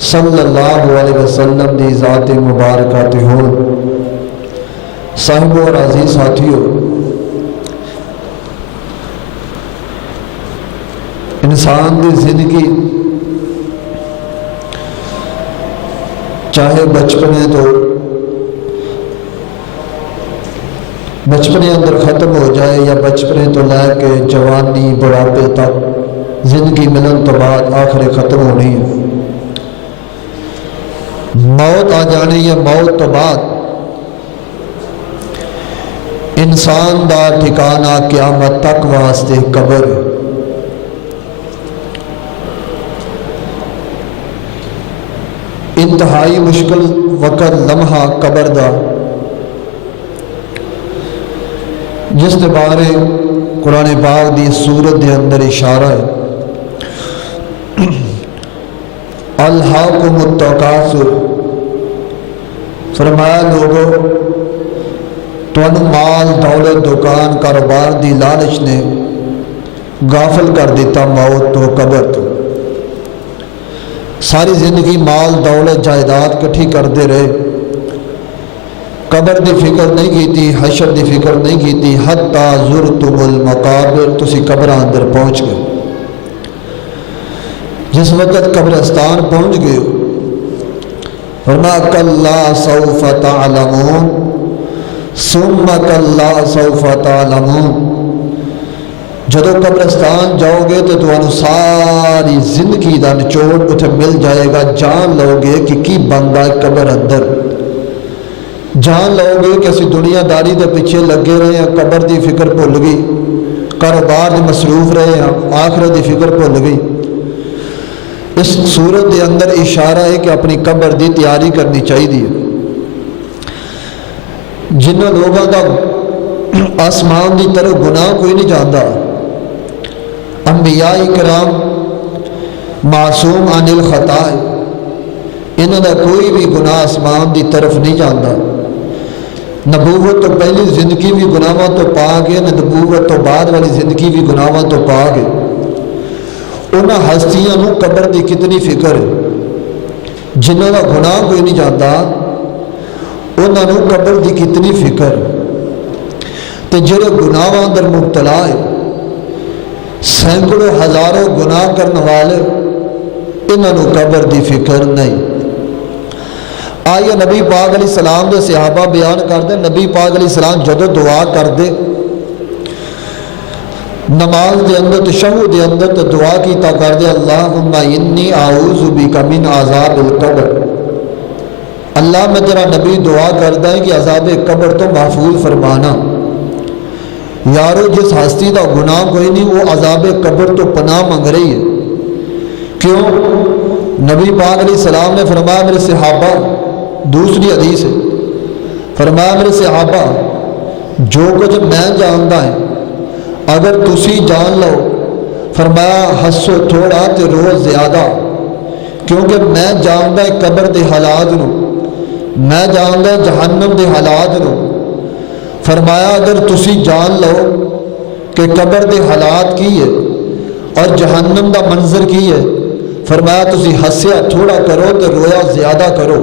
صلی اللہ علیہ وسلم دی ذات مبارکہ تے ہو صاحب اور عزیز ساتھیو، انسان دی زندگی چاہے بچپنے اندر ختم ہو جائے یا بچپنے تو لے کے جوانی بڑھاپے تک زندگی ملن تو بعد آخر ختم ہونی ہے، موت آ جانی ہے۔ موت تو بعد انسان دا ٹھکانہ قیامت تک واسطے قبر ہے۔ انتہائی مشکل وقت لمحہ قبر دا، جس کے بارے قرآن پاک دی سورت دے اندر اشارہ ہے، الہاکم التکاثر، فرمایا لوگو تانوں مال دولت دکان کاروبار دی لالچ نے غافل کر دیتا موت تو قبر تو۔ ساری زندگی مال دولت جائیداد کٹھی کرتے رہے، قبر دی فکر نہیں کیتی، حشر دی فکر نہیں کیتی، حتی زرتم المقابر، تسی قبر اندر پہنچ گئے۔ جس وقت قبرستان پہنچ گئے فرمایا کلا سوف تعلمون ثم کلا سوف تعلمون، جدو قبرستان جاؤ گے تو تمہیں ساری زندگی دا نچوڑ اتنے مل جائے گا، جان لو گے کہ کی بندا ہے قبر اندر، جان لو گے کہ اسی دنیا داری دے پیچھے لگے رہے ہیں، قبر دی فکر بھول گئی، کاروبار دی مصروف رہے ہیں، آخرت دی فکر بھول گئی۔ اس صورت دے اندر اشارہ ہے کہ اپنی قبر دی تیاری کرنی چاہیے۔ جنہوں لوگوں دا آسمان دی طرف گناہ کوئی نہیں جاندا، انبیاء کرام معصوم عن الخطا، انہوں دا کوئی بھی گناہ آسمان دی طرف نہیں جاندا۔ نبوت تو پہلی زندگی بھی گناہاں تو پا گئے، نبوت تو بعد والی زندگی بھی گناہاں تو پا گئے۔ انہاں ہستیاں نو قبر دی کتنی فکر ہے، جنہوں دا گناہ کوئی نہیں جاندا انہاں نو قبر دی کتنی فکر، تے جڑے گناہاں اندر مبتلا ہے، سینکڑوں ہزاروں گناہ کرنے والے، انہاں نو قبر دی فکر نہیں۔ آئیے نبی پاک علیہ السلام دے صحابہ بیان کر دے، نبی پاک علیہ السلام جدو دعا کر دے نماز دے اندر تشہد دے اندر تو دعا کیتا کر دے اللہم انی اعوذ بک من عذاب القبر، اللہ میں تیرا نبی دعا کرتا ہے کہ عذاب قبر تو محفوظ فرمانا۔ یارو جس ہستی دا گناہ کوئی نہیں وہ عذاب قبر تو پناہ مانگ رہی ہے، کیوں؟ نبی پاک علیہ السلام نے فرمایا میرے صحابہ، دوسری حدیث ہے، فرمایا میرے صحابہ جو کچھ میں جانتا ہے اگر تسی جان لو، فرمایا ہسو تھوڑا تے رو زیادہ، کیونکہ میں جانتا ہے قبر دے حالات نو، میں جانتا ہے جہنم دے حالات نو۔ فرمایا اگر تسی جان لو کہ قبر دے حالات کی ہے اور جہنم دا منظر کی ہے، فرمایا تسی ہسیا تھوڑا کرو تے رویا زیادہ کرو۔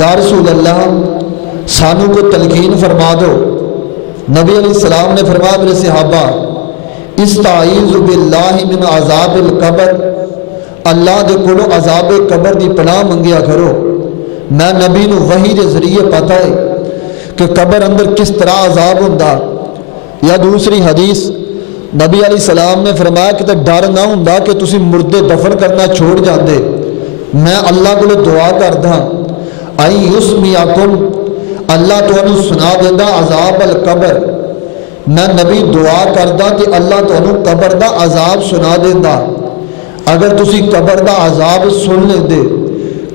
یا رسول اللہ سانو کو تلقین فرما دو۔ نبی علیہ السلام نے فرمایا میرے صحابہ استعیذ باللہ من عذاب القبر، اللہ دے کولو عذاب قبر دی پناہ منگیا کرو۔ میں نبی نو وحی دے ذریعے پتہ ہے کہ قبر اندر کس طرح عذاب ہوندا۔ یا دوسری حدیث نبی علیہ السلام نے فرمایا کہ ڈر نہ ہوندا کہ تسی مردے دفن کرنا چھوڑ جاندے، میں اللہ کو دعا کردا آئی یسمیعکم، اللہ تانوں سنا دیندا عذاب القبر، میں نبی دعا کردا کہ اللہ تانوں قبر دا عذاب سنا دیندا۔ اگر تسی قبر دا عذاب سن لیندے،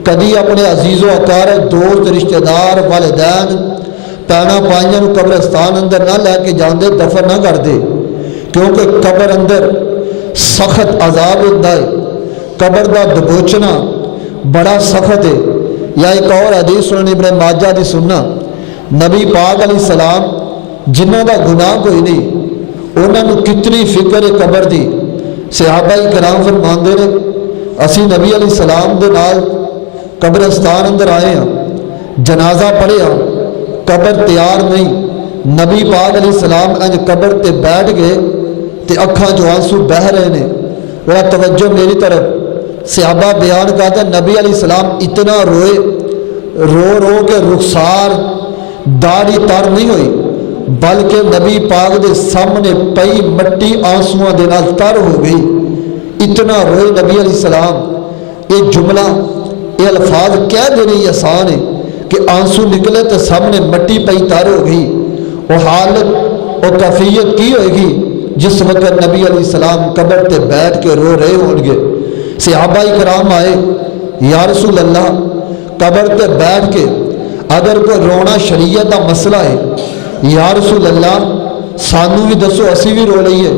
کدی اپنے عزیز و اقارب دوست رشتہ دار والدین پینا پائیاں نو قبرستان اندر نہ لے کے جاندے، دفن نہ کر دے، کیونکہ قبر اندر سخت عذاب ہوتا ہے، قبر دا دبوچنا بڑا سخت ہے۔ یا ایک اور حدیث سنن ابن ماجہ دی سننا، نبی پاک علیہ السلام جنہوں دا گناہ کوئی نہیں انہوں نے کتنی فکر قبر دی، صحابہ کرام فرماندے نے اسی نبی علیہ السلام دے نال قبرستان اندر آئے ہیں، جنازہ پڑھیا، قبر تیار نہیں، نبی پاک علیہ السلام انج قبر تے بیٹھ گئے تے اکھاں جو آنسو بہ رہے نے۔ ذرا توجہ میری طرف، صحابہ بیان کرتا ہے نبی علیہ السلام اتنا روئے، رو رو کے رخسار داڑھی تر نہیں ہوئی، بلکہ نبی پاک دے سامنے پئی مٹی آنسواں دے نال تر ہو گئی، اتنا روئے نبی علیہ السلام۔ یہ جملہ یہ الفاظ کہہ دینے یہ آسان ہے کہ آنسو نکلے تو سامنے مٹی پئی تر ہو گئی، وہ حالت اور کیفیت کی ہوئے گی جس وقت نبی علیہ السلام قبر تے بیٹھ کے رو رہے ہوں گے۔ صحابہ کرام آئے، یا رسول اللہ قبر تے بیٹھ کے اگر کوئی رونا شریعت کا مسئلہ ہے، یا رسول اللہ سانو بھی دسو، اسی بھی رو لئیے۔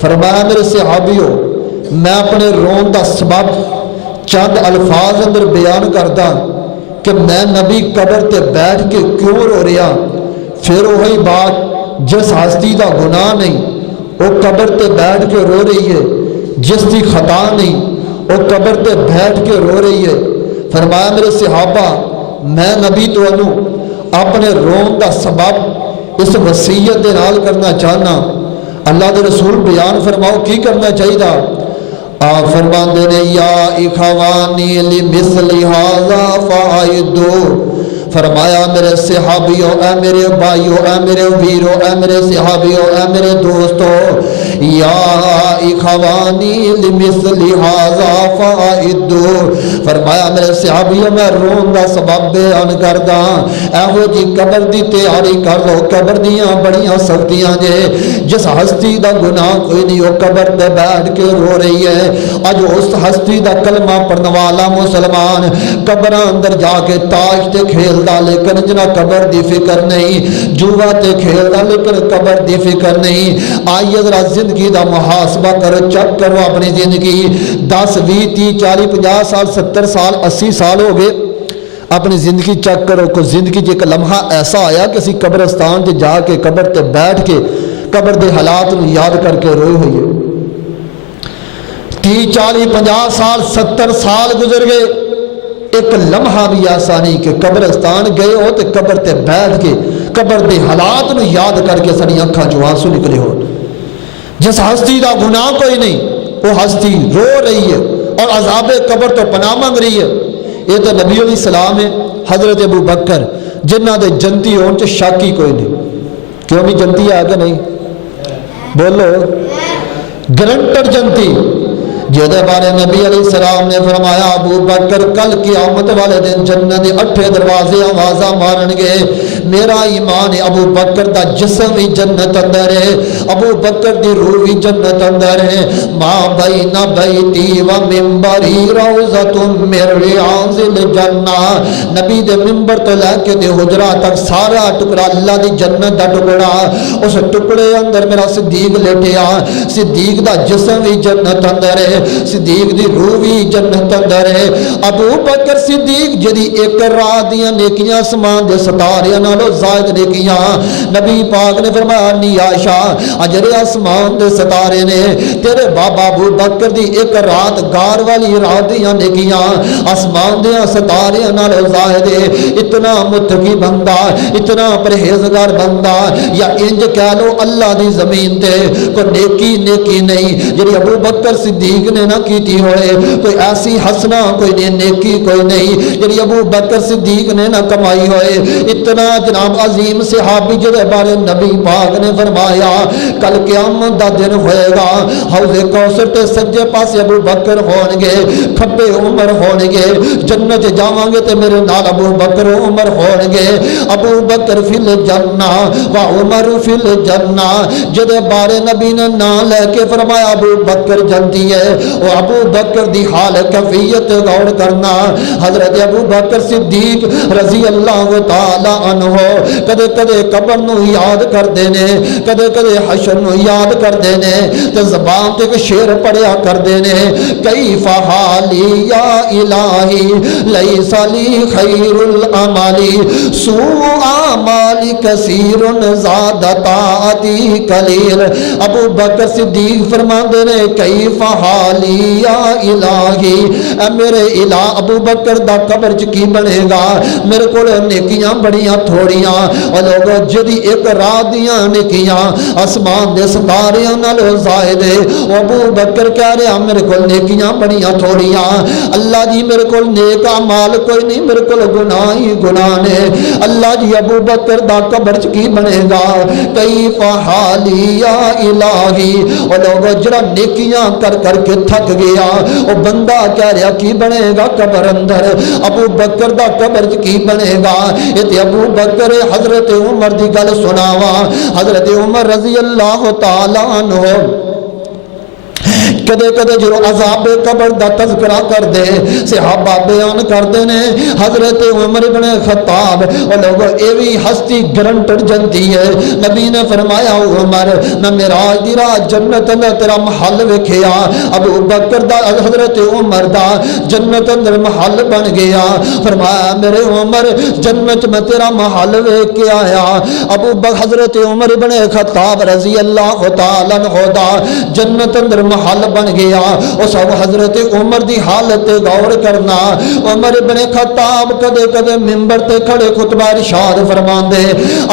فرمایا میرے صحابیو، میں اپنے رون دا سبب چند الفاظ اندر بیان کردا کہ میں نبی قبر تے بیٹھ کے کیوں رو رہا۔ پھر وہی بات، جس ہستی دا گناہ نہیں وہ قبر تے بیٹھ کے رو رہی ہے، جس دی خطا نہیں وہ قبر تے بیٹھ کے رو رہی ہے۔ فرمایا میرے صحابہ، میں نبی تو اپنے رون دا سبب اس وصیت دے نال کرنا چاہنا۔ اللہ دے رسول بیان فرماؤ کی کرنا چاہیے؟ آپ فرماندے نے یا اخوانی لمثل ھذا فاعدو، فرمایا میرے صحابیوں، اے میرے بھائیوں، اے میرے ویروں، اے میرے صحابیوں، اے میرے دوستوں، یا اخوانی لمثل ھذا فاعدو، فرمایا میرے صحابیوں میں رون دا سبب بیان کردا، ایہو جی قبر دی تیاری کر لو۔ قبر دیاں بڑیاں سختیاں جے، جس ہستی دا گناہ کوئی نہیں وہ قبر تے بیٹھ کے رو رہی ہے۔ اج اس ہستی دا کلمہ پڑھن والا مسلمان قبراں اندر جا کے تاش تے کھیلدا لیکن جنا قبر دی فکر نہیں، جوا تے کھیلدا لیکن قبر دی فکر نہیں۔ آئیے ذرا زندگی دا محاسبہ کرو، چیک کرو اپنی زندگی، 10 20 30 40 50 سال 70 سال 80 سال ہو گئے، اپنی زندگی چیک کرو۔ کوئی زندگی ایک لمحہ ایسا آیا کہ اسی قبرستان تے جا کے قبر تے بیٹھ کے قبر دے حالات نو یاد کر کے روئے ہوئے؟ 30 40 50 سال 70 سال گزر گئے، ایک لمحہ بھی ایسا نہیں کہ قبرستان گئے ہو تو قبر تے بیٹھ کے قبر دے حالات نو یاد کر کے ساری اکھاں جو آنسو نکلے ہو۔ جس ہستی دا گناہ کوئی نہیں وہ ہستی رو رہی ہے اور عذاب قبر تو پناہ مانگ رہی ہے۔ یہ تو نبی علیہ السلام ہے، حضرت ابو بکر جنہ دے جنتی ہون چ شاکی کوئی نہیں۔ کیوں بھی جنتی ہے کہ نہیں؟ بولو، گرنٹر جنتی، جہدے بارے نبی علیہ السلام نے فرمایا ابو بکر کل قیامت والے دن جنت دے 8 دروازے آوازاں مارن گے۔ میرا ایمان ہے ابو بکر دا جسم بھی جنت اندر ہے، ابو بکر دی روح بھی جنت اندر ہے۔ ما بین بیتی و منبری روضۃ من ریاض الجنہ، نبی دے منبر تو لے کے دے حجرہ تک سارا ٹکڑا اللہ دی جنت دا ٹکڑا، اس ٹکڑے اندر میرا صدیق لیٹیا، صدیق دا جسم بھی جنت اندر ہے، صدیق دی روح بھی جنت اندر ہے۔ ابو بکر صدیق جدی ایک رات دیاں نیکیاں اسمان دے ستارے نالوں زائد نیکیاں، نبی پاک نے فرمایا نی عائشہ اجرے آسمان دے ستارے نے تیرے بابا ابو بکر دی ایک رات گار والی رات دیاں نیکیاں آسمان دے ستارے نالوں زائد ہے۔ اتنا متقی بندہ، اتنا پرہیزگار بندہ، یا انج کہہ لو اللہ دی زمین تے کوئی نیکی نہیں جڑی ابو بکر صدیق نے نہ کیتی ہوئے، کوئی ایسی حسنہ کوئی نیکی کوئی نہیں جڑی ابو بکر صدیق نے نہ کمائی ہوئے۔ اتنا جناب عظیم صحابی جڑے بارے نبی پاک نے فرمایا کل قیامت دا دن ہوئے گا، حوض کوثر تے سجے پاسے ابو بکر ہون گے، کھبے عمر ہون گے، جنت جاواں گے تے میرے نال ابو بکر عمر ہون گے۔ ابو بکر فی الجنہ و عمر فی الجنہ، جڑے بارے نبی نے نام لے کے فرمایا ابو بکر جنتی ہے، وہ ابو بکر دی حال کیفیت غور کرنا۔ حضرت ابو بکر صدیق رضی اللہ تعالی عنہ ہو کدے کدے قبر نو یاد کردے نے کدے کدے حشر نو یاد کردے نے تے زبان تے ایک شعر پڑھیا کردے نے کیف حالی یا الہی لیس لی خیر العمالی سوء اعمالی کثیر زاد طاعتی قلیل ابو بکر صدیق فرماندے نے کیف حالی یا الہی اے میرے الہ ابو بکر دا قبر چ کی بنے گا میرے کول نیکیاں بڑیاں تھوڑیاں اور لوگوں جدی ایک رات دیاں نیکیاں آسمان دے ستاریاں نالوں زائد ہے ابو بکر کہہ رہا میرے کول نیکیاں بڑیاں تھوڑیاں اللہ جی میرے کول نیک اعمال کوئی نہیں میرے کول گناہ ہی گناہ نے اللہ جی ابو بکر دا قبر چ کی بنے گا کیف حالی یا الہی اور لوگوں جڑا نیکیاں کر کر کے تھک گیا وہ بندہ کہہ رہا کی بنے گا قبر اندر ابو بکر دا قبر چ کی بنے گا یہ ابو بکر حضرت عمر دی گل سناوا حضرت عمر رضی اللہ تعالی عنہ کدے کدے جو عذاب قبر دا تذکرہ کر دے صحابہ بیان کر دے نے حضرت عمر بن خطاب اور لوگوں ایوی ہستی گرنٹر جنتی ہے نبی نے فرمایا عمر میں معراج دی رات جنت اندر تیرا محل ویکھیا ابو بکر دا حضرت عمر دا جنت اندر محل بن گیا فرمایا میرے عمر جنت میں تیرا محل ویکھ کے آیا ابو بکر حضرت عمر بن خطاب رضی اللہ تعالی عنہ دا جنت اندر محل بن گیا اس حضرت عمر دی حالت غور کرنا عمر بن خطاب کدے کدے منبر تے کھڑے خطبہ ارشاد فرماندے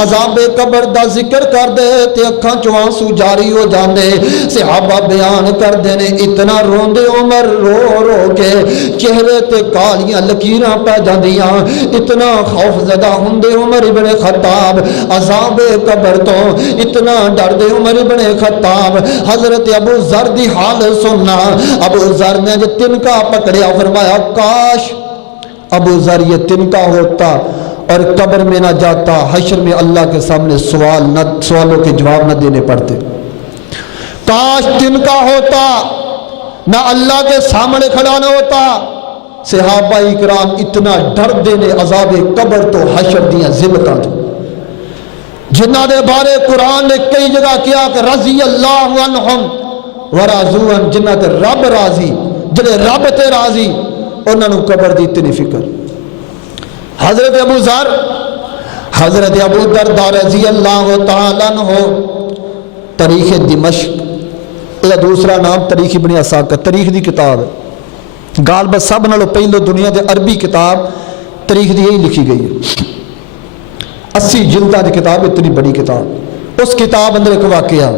عذاب قبر دا ذکر کر دے تے اکھاں چوں آنسو جاری ہو جاندے صحابہ بیان کر دے نے اتنا روندے عمر رو رو کے چہرے تے کالیاں لکیراں پہ جاندیاں اتنا خوف زدہ ہوندے عمر بن خطاب عذاب قبر تو اتنا ڈر دے عمر بن خطاب حضرت ابو ذر دی حال سننا ابو ذر نے جو تنکا پکڑیا فرمایا کاش ابو ذر یہ تنکا ہوتا اور قبر میں نہ جاتا حشر میں اللہ کے سامنے سوالوں کے جواب نہ دینے پڑتے کاش تنکا ہوتا نہ اللہ کے سامنے کھڑا نہ ہوتا صحابہ اکرام اتنا ڈر دینے عذاب قبر تو حشر دیاں ذلتاں تو جنہ دے بارے قرآن نے کئی جگہ کیا کہ رضی اللہ عنہم ورازوان جنہ تے رب راضی جنہیں رب تے راضی انہوں نے قبر دی اتنی فکر حضرت ابو ذر حضرت ابو درداء رضی اللہ تعالیٰ عنہ تاریخ دمشق یہ دوسرا نام تاریخ ابن اسحاق تاریخ دی کتاب ہے غالباً سب نالوں پہلو دنیا دے عربی کتاب تاریخ دی یہی لکھی گئی ہے 80 جلدہ دی کتاب اتنی بڑی کتاب اس کتاب اندر ایک واقعہ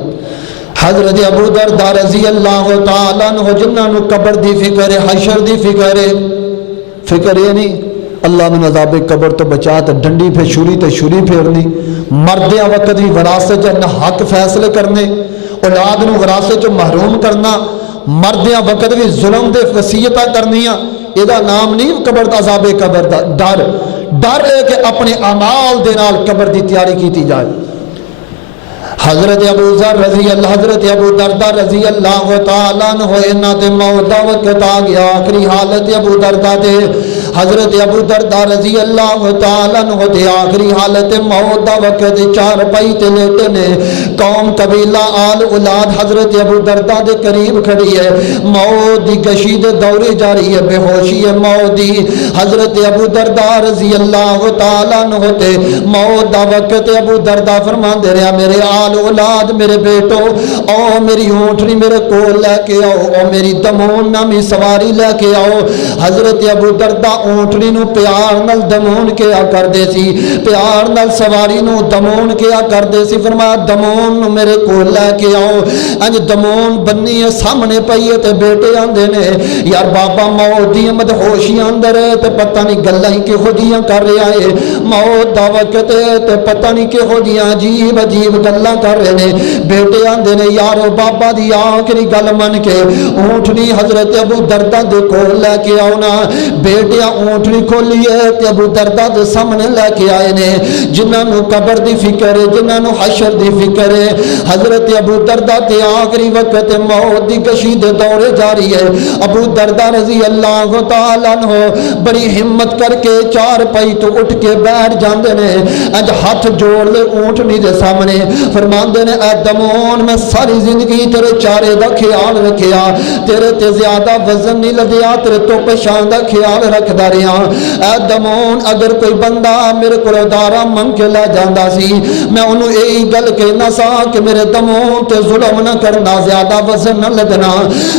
حضرت ابو درداء رضی اللہ تعالیٰ عنہ جنہاں نو قبر دی فکر ہے حشر دی فکر ہے فکر یہ نہیں اللہ من عذاب قبر تو بچا تے ڈنڈی پہ شوری تے شوری پھیرنی مردیاں وقت بھی وراثت چ نہ حق فیصلے کرنے اولاد نو وراثت چ محروم کرنا مردیاں وقت بھی ظلم دے وصیتاں کرنیاں یہ دا نام نہیں قبر دا عذاب قبر دا ڈر ہے کہ اپنے اعمال دے نال قبر دی تیاری کیتی جائے حضرت ابو ذر رضی اللہ حضرت ابو درداء رضی اللہ تعالیٰ عنہ انہاں تے موت دا وقت آ گیا آخری حالت ابو درداء تے حضرت ابو درداء رضی اللہ تعالیٰ عنہ تے آخری حالت موت دا وقت چار پائی تے لیٹے نے قوم قبیلہ آل اولاد حضرت ابو درداء دے قریب کھڑی ہے موت دی گشید دوری جاری ہے بے ہوشی ہے موت دی حضرت ابو درداء رضی اللہ تعالیٰ عنہ تے موت دا وقت ابو درداء فرمان دے رہا میرے آل اولاد میرے بیٹو او میری اونٹنی میرے کول لے کے آؤ او میری دمون نامی سواری لے کے آؤ حضرت ابو درداء اونٹنی نو پیار نال دمون کیا کر دے سی پیار نال سواری نو دمون کیا کر دے سی فرمایا دمون نو میرے کول لے کے آؤ انج دمون بنی ہے سامنے پئی ہے تے بیٹے آندے نے یار بابا موت دی مدہوشی اندر ہے تے پتہ نہیں گلاں ہی کہو جیاں کر رہا ہے موت دا وقت ہے تے پتہ نہیں کہو جیاں عجیب عجیب گلاں کر رہے نے بیٹے آندے نے یارو بابا دی آخری گل من کے اونٹنی حضرت ابو درداء دے کول لے کے آؤ نا بیٹے اونٹنی کھولی ہے تے ابو دردہ دے سامنے لے کے آئے نے جنہاں نو قبر دی فکر ہے جنہاں نو حشر دی فکر ہے حضرت ابو دردہ تے آخری وقت موت دی کشید دورے جاری ہے ابو دردہ رضی اللہ تعالیٰ عنہ بڑی ہمت کر کے چار پائی تو اٹھ کے بیٹھ جاندے نے اج ہاتھ جوڑ لے اونٹنی دے سامنے فرماندے نے اے دمون میں ساری زندگی تیرے چارے دا خیال رکھیا تیرے تے زیادہ وزن نہیں لدیا تیرے تو پشان دا خیال رکھ داریا اے دمون اگر کوئی بندہ میرے کو دارا منگ کے لے جاندہ سی میں انہوں یہی گل کہنا سا کہ میرے دمون تے ظلم نہ کرنا زیادہ وزن نہ لدنا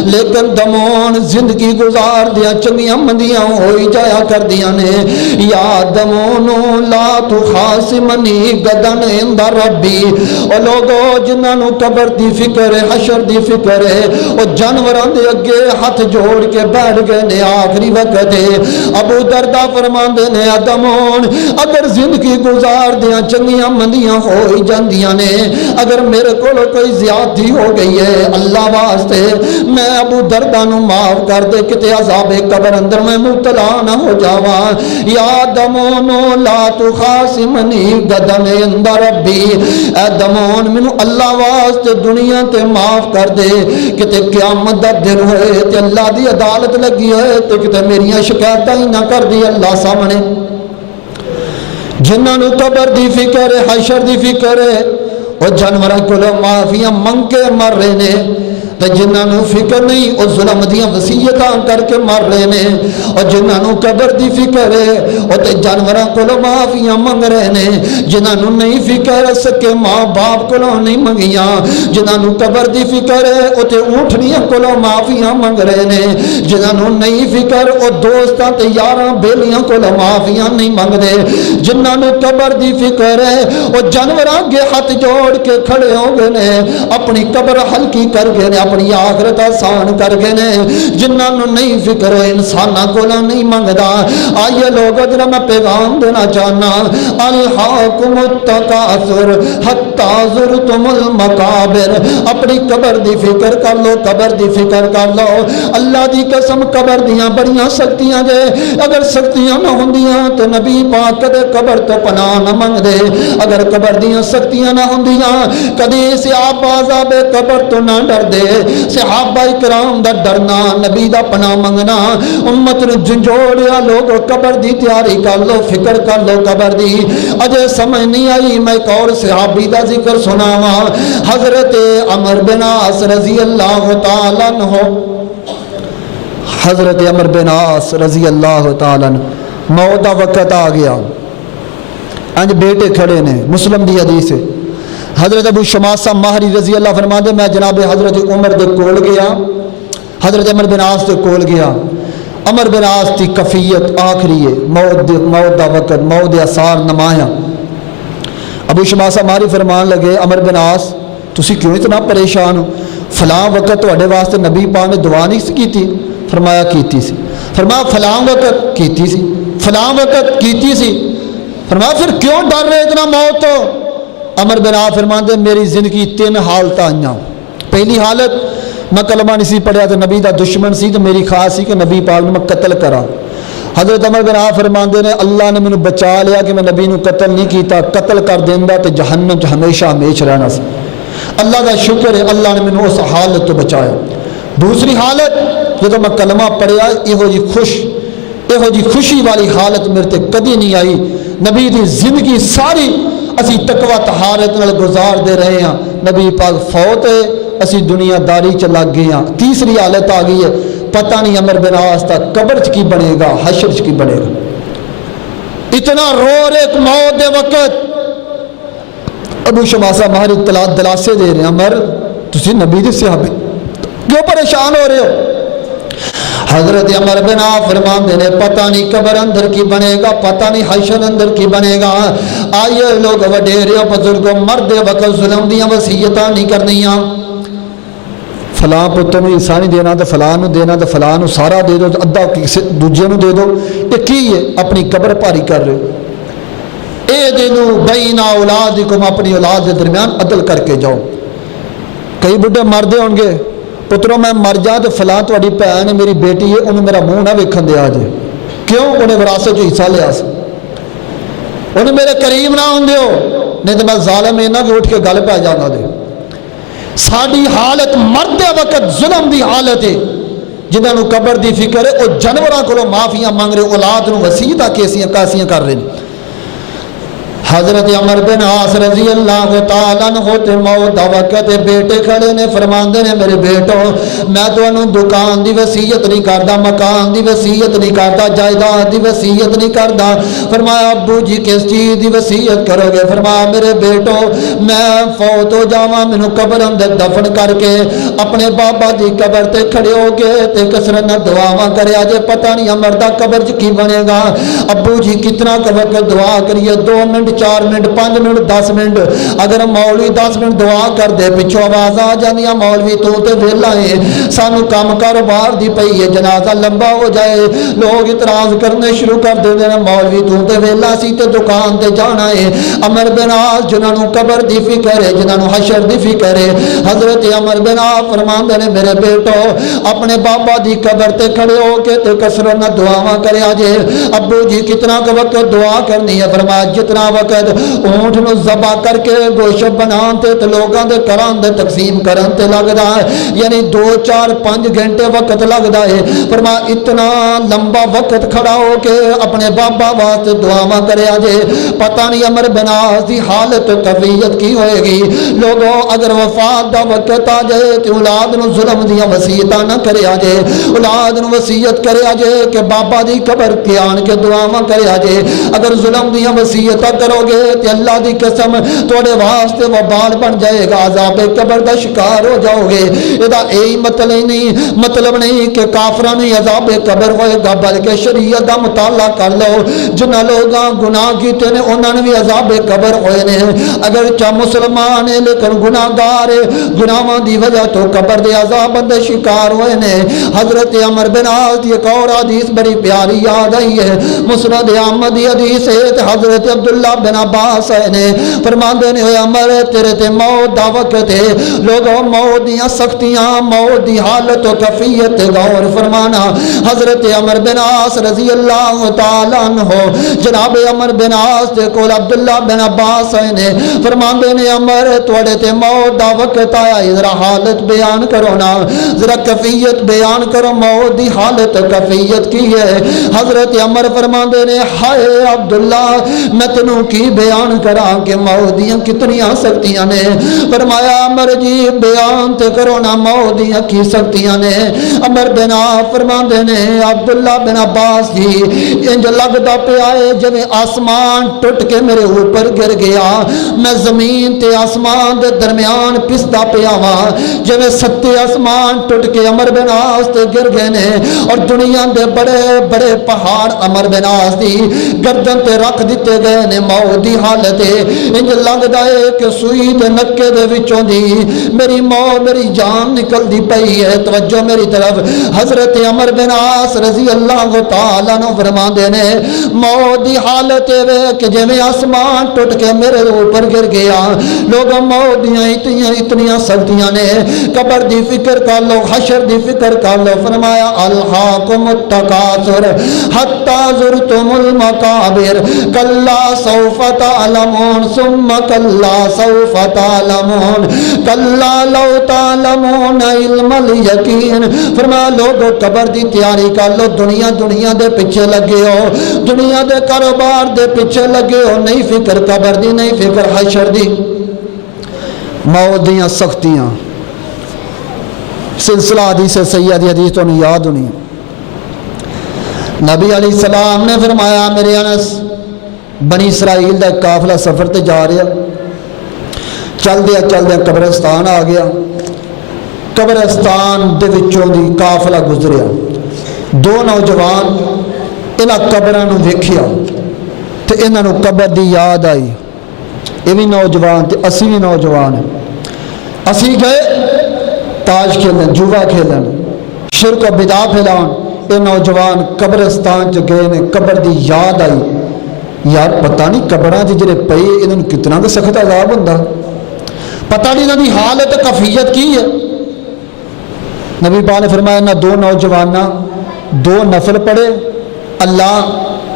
لیکن دمون زندگی گزار دیا چنگیاں مندیاں ہوئی جایا کر دیا نے یا دمونو لا تو خاسمنی گدن اندر ربی اور لوگوں جنہاں نو قبر دی فکر ہے حشر دی فکر ہے اور جانوران دے اگے ہاتھ جوڑ کے بیٹھ گئے نے آخری وقت ہے ابو دردہ فرمان دے نے دمون اگر زندگی گزار دیا چنگیاں مندیاں ہوئی جاندیاں نے اگر میرے کو کوئی زیادتی ہو گئی ہے اللہ واسطے میں ابو دردہ نو معاف کر دے کتے عذاب قبر اندر میں مبتلا نہ ہو جاوا یا دمونو لا تو خاسمنی گدن اندر ربی اے دمون منو اللہ واسطے دنیا تے معاف کر دے کتے قیامت دا دن ہوئے تے اللہ دی عدالت لگی ہوئے تے کتے میریاں شکایتیں ہی نہ کر دی اللہ سامنے جنہاں نو قبر دی فکر ہے حشر دی فکر ہے اور جانوراں کولوں معافیاں منگ کے مر رہے نے تے جنہاں نو فکر نہیں اور ظلم دیاں وصیتاں کر کے مر رہے نے اور جنہاں نو قبر دی فکر ہے اور تے جانوراں کولوں معافیاں منگ رہے نے جنہاں نو نہیں فکر سکے ماں باپ کولوں نہیں منگیاں جنہاں نو قبر دی فکر ہے اور تے اونٹنیاں کولوں معافیاں منگ رہے نے جنہاں نو نہیں فکر اور دوستاں تے یاراں بیلیاں کولوں معافیاں نہیں منگ دے جنہاں نو قبر دی فکر ہے اور جانوراں کے ہاتھ جوڑ کے کھڑے ہو گئے نے اپنی قبر ہلکی کر گئے نے اپنی آخرت آسان کر گئے نے جنہاں نو نہیں فکر انساناں کو نہیں منگدا آئیے لوگ جنہ میں پیغام دینا چاہنا الحاکم التکاثر حتی زرتم المقابر اپنی قبر دی فکر کر لو قبر دی فکر کر لو اللہ دی قسم قبر دیاں بڑیاں سختیاں جے اگر سختیاں نہ ہوندیاں تو نبی پاک کدے قبر تو پناہ نہ منگ دے اگر قبر دیاں سختیاں نہ ہوندیاں کدی صحابہ عذاب قبر تو نہ ڈر دے صحابہ کرام دا ڈرنا نبی دا پناہ منگنا امت نے جھنجھوڑیا لوگ قبر دی تیاری کر لو فکر کر لو قبر دی اجے سمجھ نہیں آئی میں ایک اور صحابی دا ذکر سناوا حضرت عمر بن عاص رضی اللہ تعالیٰ عنہ حضرت عمر بن عاص رضی اللہ تعالیٰ عنہ موت دا وقت آ گیا انج بیٹے کھڑے نے مسلم دی حدیث ہے حضرت ابو شماسہ ماہری رضی اللہ فرما دے میں جناب حضرت عمر دے کول گیا حضرت عمر بن عاص دے کول گیا عمر بن عاص دی کفیت آخری ہے موت دا وقت موت دے اثار نمایاں ابو شماسہ ماہری فرمان لگے عمر بن عاص تسی کیوں اتنا پریشان ہو فلاں وقت تواڈے واسطے نبی پاک نے دعا نہیں کیتی فرمایا کیتی سی فرمایا فلاں وقت کیتی سی فلاں وقت کیتی سی فرمایا پھر کیوں ڈر رہے اتنا موت تو عمر بن عاص فرماندے میری زندگی 3 حالت آئیاں پہلی حالت میں کلمہ نہیں سی پڑھیا تو نبی دا دشمن سی تو میری خواہش سی کہ نبی پاک نے میں قتل کرا حضرت عمر بن عاص فرماندے نے اللہ نے مینوں بچا لیا کہ میں نبی نو قتل نہیں کیتا قتل کر دیندا تو جہنم چ ہمیشہ ہمیش رہنا سی اللہ دا شکر ہے اللہ نے مینوں اس حالت تو بچایا دوسری حالت جدوں میں کلمہ پڑھیا یہو جی خوشی والی حالت میرے تے کدی نہیں آئی نبی دی زندگی ساری اسی تقوی طہارت نال گزار دے رہے ہیں نبی پاک فوت ہے اسی دنیا داری چ لگ گئے ہیں تیسری حالت آ گئی ہے پتہ نہیں عمر بن عاص دا قبر چ کی بنے گا حشر چ کی بنے گا اتنا رو ایک موت دے وقت ابو شماسہ ماہر اطلاع دلاسے دے رہے ہیں عمر تسی نبی دے صحابی کیوں پریشان ہو رہے ہو حضرت عمر بن عاص فرمان دینے پتہ نہیں قبر اندر کی بنے گا پتہ نہیں حشر اندر کی بنے گا آئیے لوگ وڈیرے بزرگوں مرد وقت ظلم دیاں وصیتاں نہیں کرنیاں فلاں پتر نو حصہ نہیں دینا تو فلاں نو دینا تو فلاں نو سارا دے دو ادھا کسی دوجے نو دے دو یہ کی ہے اپنی قبر پاری کر رہے ہو اے دینو بین اولادکم اپنی اولاد کے درمیان عدل کر کے جاؤ کئی بڑھے مردے ہوں گے پتروں میں مر جا تو فلاں تہاڈی بھین میری بیٹی ہے انہوں میرا منہ نہ ویکھن دیا جے کیوں؟ انہیں وراثت جو حصہ لیا سی، انہیں میرے قریب نہ ہوں دیو، نہیں تو میں ظالم اینا کہ اٹھ کے گل پہ جانا دے۔ ساری حالت مرد وقت ظلم دی حالت ہے، جنہاں نو قبر دی فکر ہے وہ جانوراں کو معافیاں مانگ رہے، اولاد نو وسیعتاں کیسیاں کر رہے ہیں۔ حضرت عمر بن عاص رضی اللہ تعالیٰ عنہ تے موت دا وقت بیٹے کھڑے نے، فرماندے نے میرے بیٹو میں تانوں دکان دی وصیت نہیں کردا، مکان دی وصیت نہیں کردا، جائیداد دی وصیت نہیں کردا۔ فرمایا ابو جی کس چیز دی وصیت کرو گے؟ فرمایا میرے بیٹو میں فوت ہو جاواں، مینوں قبر اندر دفن کر کے اپنے بابا دی قبر تے کھڑے ہو کے تے کثرت نال دعاواں کریا جے، پتہ نہیں عمر دا قبر چ کی بنے گا۔ ابو جی کتنا وقت دعا کریے، 2 منٹ 4 منٹ 5 منٹ 10 منٹ، اگر مولوی 10 منٹ دعا کر دے پچھو آواز آ جاندیاں مولوی تو تے ویلا ہے، سانو کام کاروبار دی پئی ہے، جنازہ لمبا ہو جائے لوگ اعتراض کرنے شروع کر دے دے، مولوی تو تے ویلا سی تے دکان تے جانا ہے۔ عمر بن عاص جنہاں نو قبر دی فکر ہے، جنہاں نو حشر دی فکر ہے، حضرت عمر بن عاص فرماندے نے میرے بیٹو اپنے بابا دی قبر تے کھڑے ہو کے تے کثرت نال دعاواں کریا جے۔ ابو جی کتنا وقت دعا کرنی ہے؟ فرمایا جتنا وقت اونٹ نو ذبح کر کے گوشت بنان تے لوگاں دے کران دے تقسیم کرن تے لگدا ہے، یعنی 2 4 5 گھنٹے وقت لگدا ہے۔ فرمایا اتنا لمبا وقت کھڑا ہو کے اپنے بابا واسطے دعاواں کریا جے، پتہ نہیں عمر بن عاص دی حالت کیفیت کی ہوئے گی۔ لوگوں اگر وفات دا وقت آ جائے تے اولاد نو ظلم دیاں وصیتاں نہ کریا جے، اولاد نو وصیت کریا جے کہ بابا دی قبر تے آن کے دعاواں کریا جے۔ اگر ظلم دیاں وصیتاں کرو گے تے اللہ دی قسم توڑے واسطے وبال بن جائے گا، عذاب قبر دا شکار ہو جاؤ گے۔ ادا یہی مطلب نہیں کہ کافراں نوں عذاب قبر ہوئے گا، بلکہ شریعت دا مطالعہ کر لو، جنہاں لوگاں گناہ کیتے نے انہاں نوں بھی عذاب قبر ہوئے نے، اگر چا مسلمان ہے لیکن گناہ گار ہے، گناہاں دی وجہ تو قبر دے عذاب دے شکار ہوئے نے۔ حضرت عمر بن عاص دی ایک اور حدیث بڑی پیاری یاد آئی ہے، مسند احمد دی حدیث ہے، حضرت عبداللہ بن عباس نے فرماندے نے عمر تیرے تے موت دا وقت ہے، لوگوں موت دیاں سختیاں، موت دی حالت و کیفیت غور فرمانا۔ حضرت عمر بن عاص رضی اللہ تعالیٰ عنہ جناب عمر بن عاص دے کول عبداللہ بن عباس نے فرماندے نے عمر توڑے تے موت دا وقت آیا، ذرا حالت بیان کرو نا، ذرا کیفیت بیان کرو، موت دی حالت کیفیت کی ہے؟ حضرت عمر فرماندے نے ہائے عبداللہ میں تینوں کی بیان کراں کہ موت دیاں کتنیاں سختیاں نے؟ فرمایا عمر جی بیان تے کرو نا موت دیاں کی سختیاں نے؟ عمر بن عاص فرماندے نے عبداللہ بن عباس جی انج لگدا پیا ہے جویں آسمان ٹوٹ کے میرے اوپر گر گیا، میں زمین تے آسمان دے درمیان پسدا پیا ہاں، جویں 7 آسمان ٹوٹ کے عمر بن عاص تے گر گئے نے، اور دنیا دے بڑے بڑے پہاڑ عمر بن عاص دی گردن تے رکھ دتے گئے نے۔ موت دی حالت ہے انج لگدا ہے کہ سوئی دے نکے دے وچوں دی میری موت میری جان نکل دی پئی ہے۔ توجہ میری طرف، حضرت عمر بن عاص رضی اللہ تعالیٰ عنہ فرماندے نے موت دی حالت ہے کہ جویں آسمان ٹوٹ کے میرے اوپر گر گیا۔ لوگوں موت دیاں اتنیاں سختیاں نے، قبر دی فکر کر لو، حشر دی فکر کر لو۔ فرمایا الہاکم التکاثر حتی زرتم المقابر کلا سوف تعلمون ثم کلا سوف تعلمون کلا لو تعلمون علم الیقین۔ فرمایا لوگو قبر دی تیاری کر لو، دنیا دے پیچھے لگے ہو، دنیا دے کاروبار دے پیچھے لگے ہو، نہیں فکر قبر دی، نہیں فکر حشر دی۔ موت دیاں سختیاں سلسلہ حدیث سیدی حدیث تو نہیں یاد ہونی، نبی علیہ السلام نے فرمایا میرے انس بنی اسرائیل دا قافلہ سفر تے جا رہا، چل دیا قبرستان آ گیا، قبرستان دے وچوں دی قافلہ گزریا، 2 نوجوان انہاں قبراں نوں ویکھیا تے انہاں نوں قبر دی یاد آئی، یہ بھی نوجوان تے اسی بھی نوجوان ہیں، اسی گئے تاش کھیلن، جوا کھیلن، شرک و بدعت پھیلاؤن، یہ نوجوان قبرستان چ گئے نے، قبر دی یاد آئی، یار پتہ نہیں قبراں چ جڑے پئے انہاں نوں کتنا کہ سخت عذاب ہوندا، پتہ نہیں انہاں دی حالت کیفیت کی ہے۔ نبی پاک نے فرمایا نہ 2 نوجواناں 2 نفل پڑھے اللہ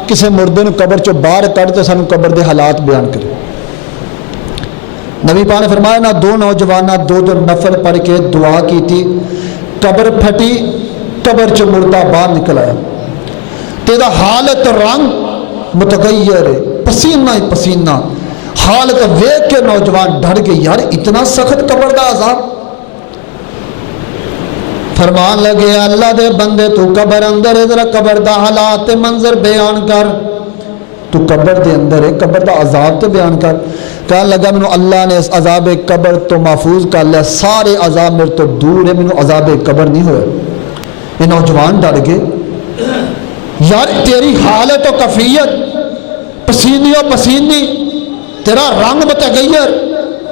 کسی مردے نو قبر چو باہر کڈ تے سانو قبر دے حالات بیان کرے۔ نبی پاک نے فرمایا نہ دو نوجواناں دو نفل پڑھ کے دعا کی تھی، قبر پھٹی، قبر چ مردہ باہر نکل آیا، تیرا حالت رنگ متغیر ہے، پسینہ ہی پسینہ، حالت ویکھ کے نوجوان ڈر گئے، یار اتنا سخت قبر دا عذاب۔ فرمان لگے اللہ دے بندے تو قبر اندر ہے، ذرا قبر دا حالات منظر بیان کر، تو قبر دے اندر ہے، قبر دا عذاب تے بیان کر۔ کہنے لگا مینوں اللہ نے اس عذاب قبر تو محفوظ کر لیا، سارے عذاب میرے تو دور ہے، مینوں عذاب قبر نہیں ہوئے۔ یہ نوجوان ڈر گئے، یار تیری حالت و کفیت، پسینی و پسینی، تیرا رنگ متغیر،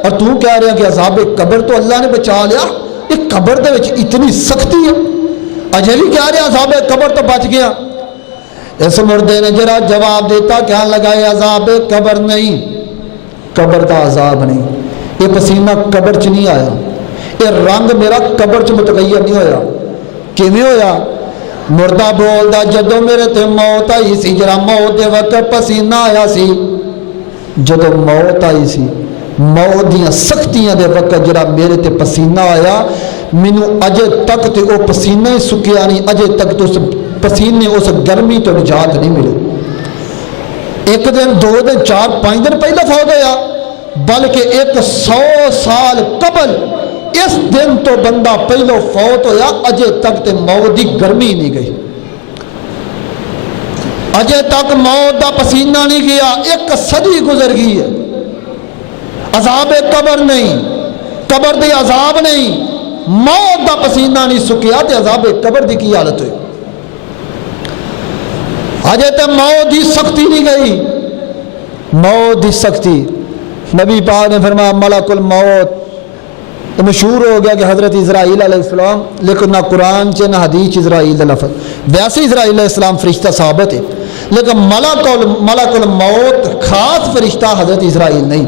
اور تو کہہ رہا کہ عذاب قبر تو اللہ نے بچا لیا، ایک قبر دے وچ اتنی سختی ہے، اجے بھی کہہ رہا عذاب قبر تو بچ گیا۔ اس مردے نے جرا جواب دیتا، کہنے لگا یہ عذاب قبر نہیں، قبر دا عذاب نہیں، یہ پسینہ قبر چ نہیں آیا، یہ رنگ میرا قبر چ متغیر نہیں ہویا۔ کیویں ہویا؟ مردہ بولدا جدوں میرے تے موت آئی سی، جرا موت دے وقت پسینہ آیا سی، جدوں موت آئی سی، موت دیاں سختیاں دے وقت جرا میرے تے پسینہ آیا، مینوں اجے تک تے او پسینہ ہی سکیا نہیں، اجے تک تو اس پسینے اس گرمی تو نجات نہیں ملی۔ ایک دن، دو دن، چار، 5 دن پہلے فوت ہویا، بلکہ 100 سال قبل اس دن تو بندہ پہلو فوت ہویا، اجے تک تے موت دی گرمی نہیں گئی، اجے تک موت دا پسینہ نہیں گیا، 1 صدی گزر گئی ہے، عذاب قبر نہیں، قبر دی عذاب نہیں، موت دا پسینہ نہیں سکیا تے عذاب قبر دی کی حالت ہوئی؟ اجے تے موت دی سختی نہیں گئی، موت دی سختی۔ نبی پاک نے فرمایا ملک الموت، مشہور ہو گیا کہ حضرت اسرائیل علیہ السلام، لیکن نہ قرآن چ نہ حدیث اسرائیل کا لفظ، ویسے اسرائیل علیہ السلام فرشتہ ثابت ہے، لیکن ملک الموت خاص فرشتہ حضرت اسرائیل نہیں،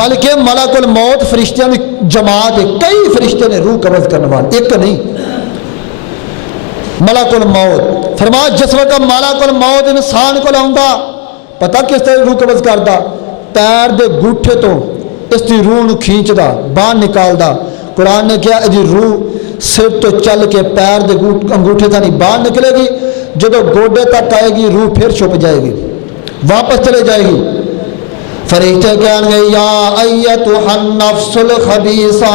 بلکہ ملک الموت فرشتیاں کی جماعت ہے، کئی فرشتے نے روح قبض کرنے والے، ایک نہیں۔ ملک الموت فرمایا جس وقت ملک الموت انسان کو لاؤندا، پتہ کس طرح روح قبض کردا؟ پیر دے گوٹھے تو اس کی روح نو کھینچدا، باہر نکالدا۔ قرآن نے کیا یہ روح سر تو چل کے پیر دے انگوٹھے تانی باہر نکلے گی، جدو گوڈے تک آئے گی روح پھر چھپ جائے گی، واپس چلے جائے گی۔ فرشتے کہیں گے یا ایتھا النفس الخبیثہ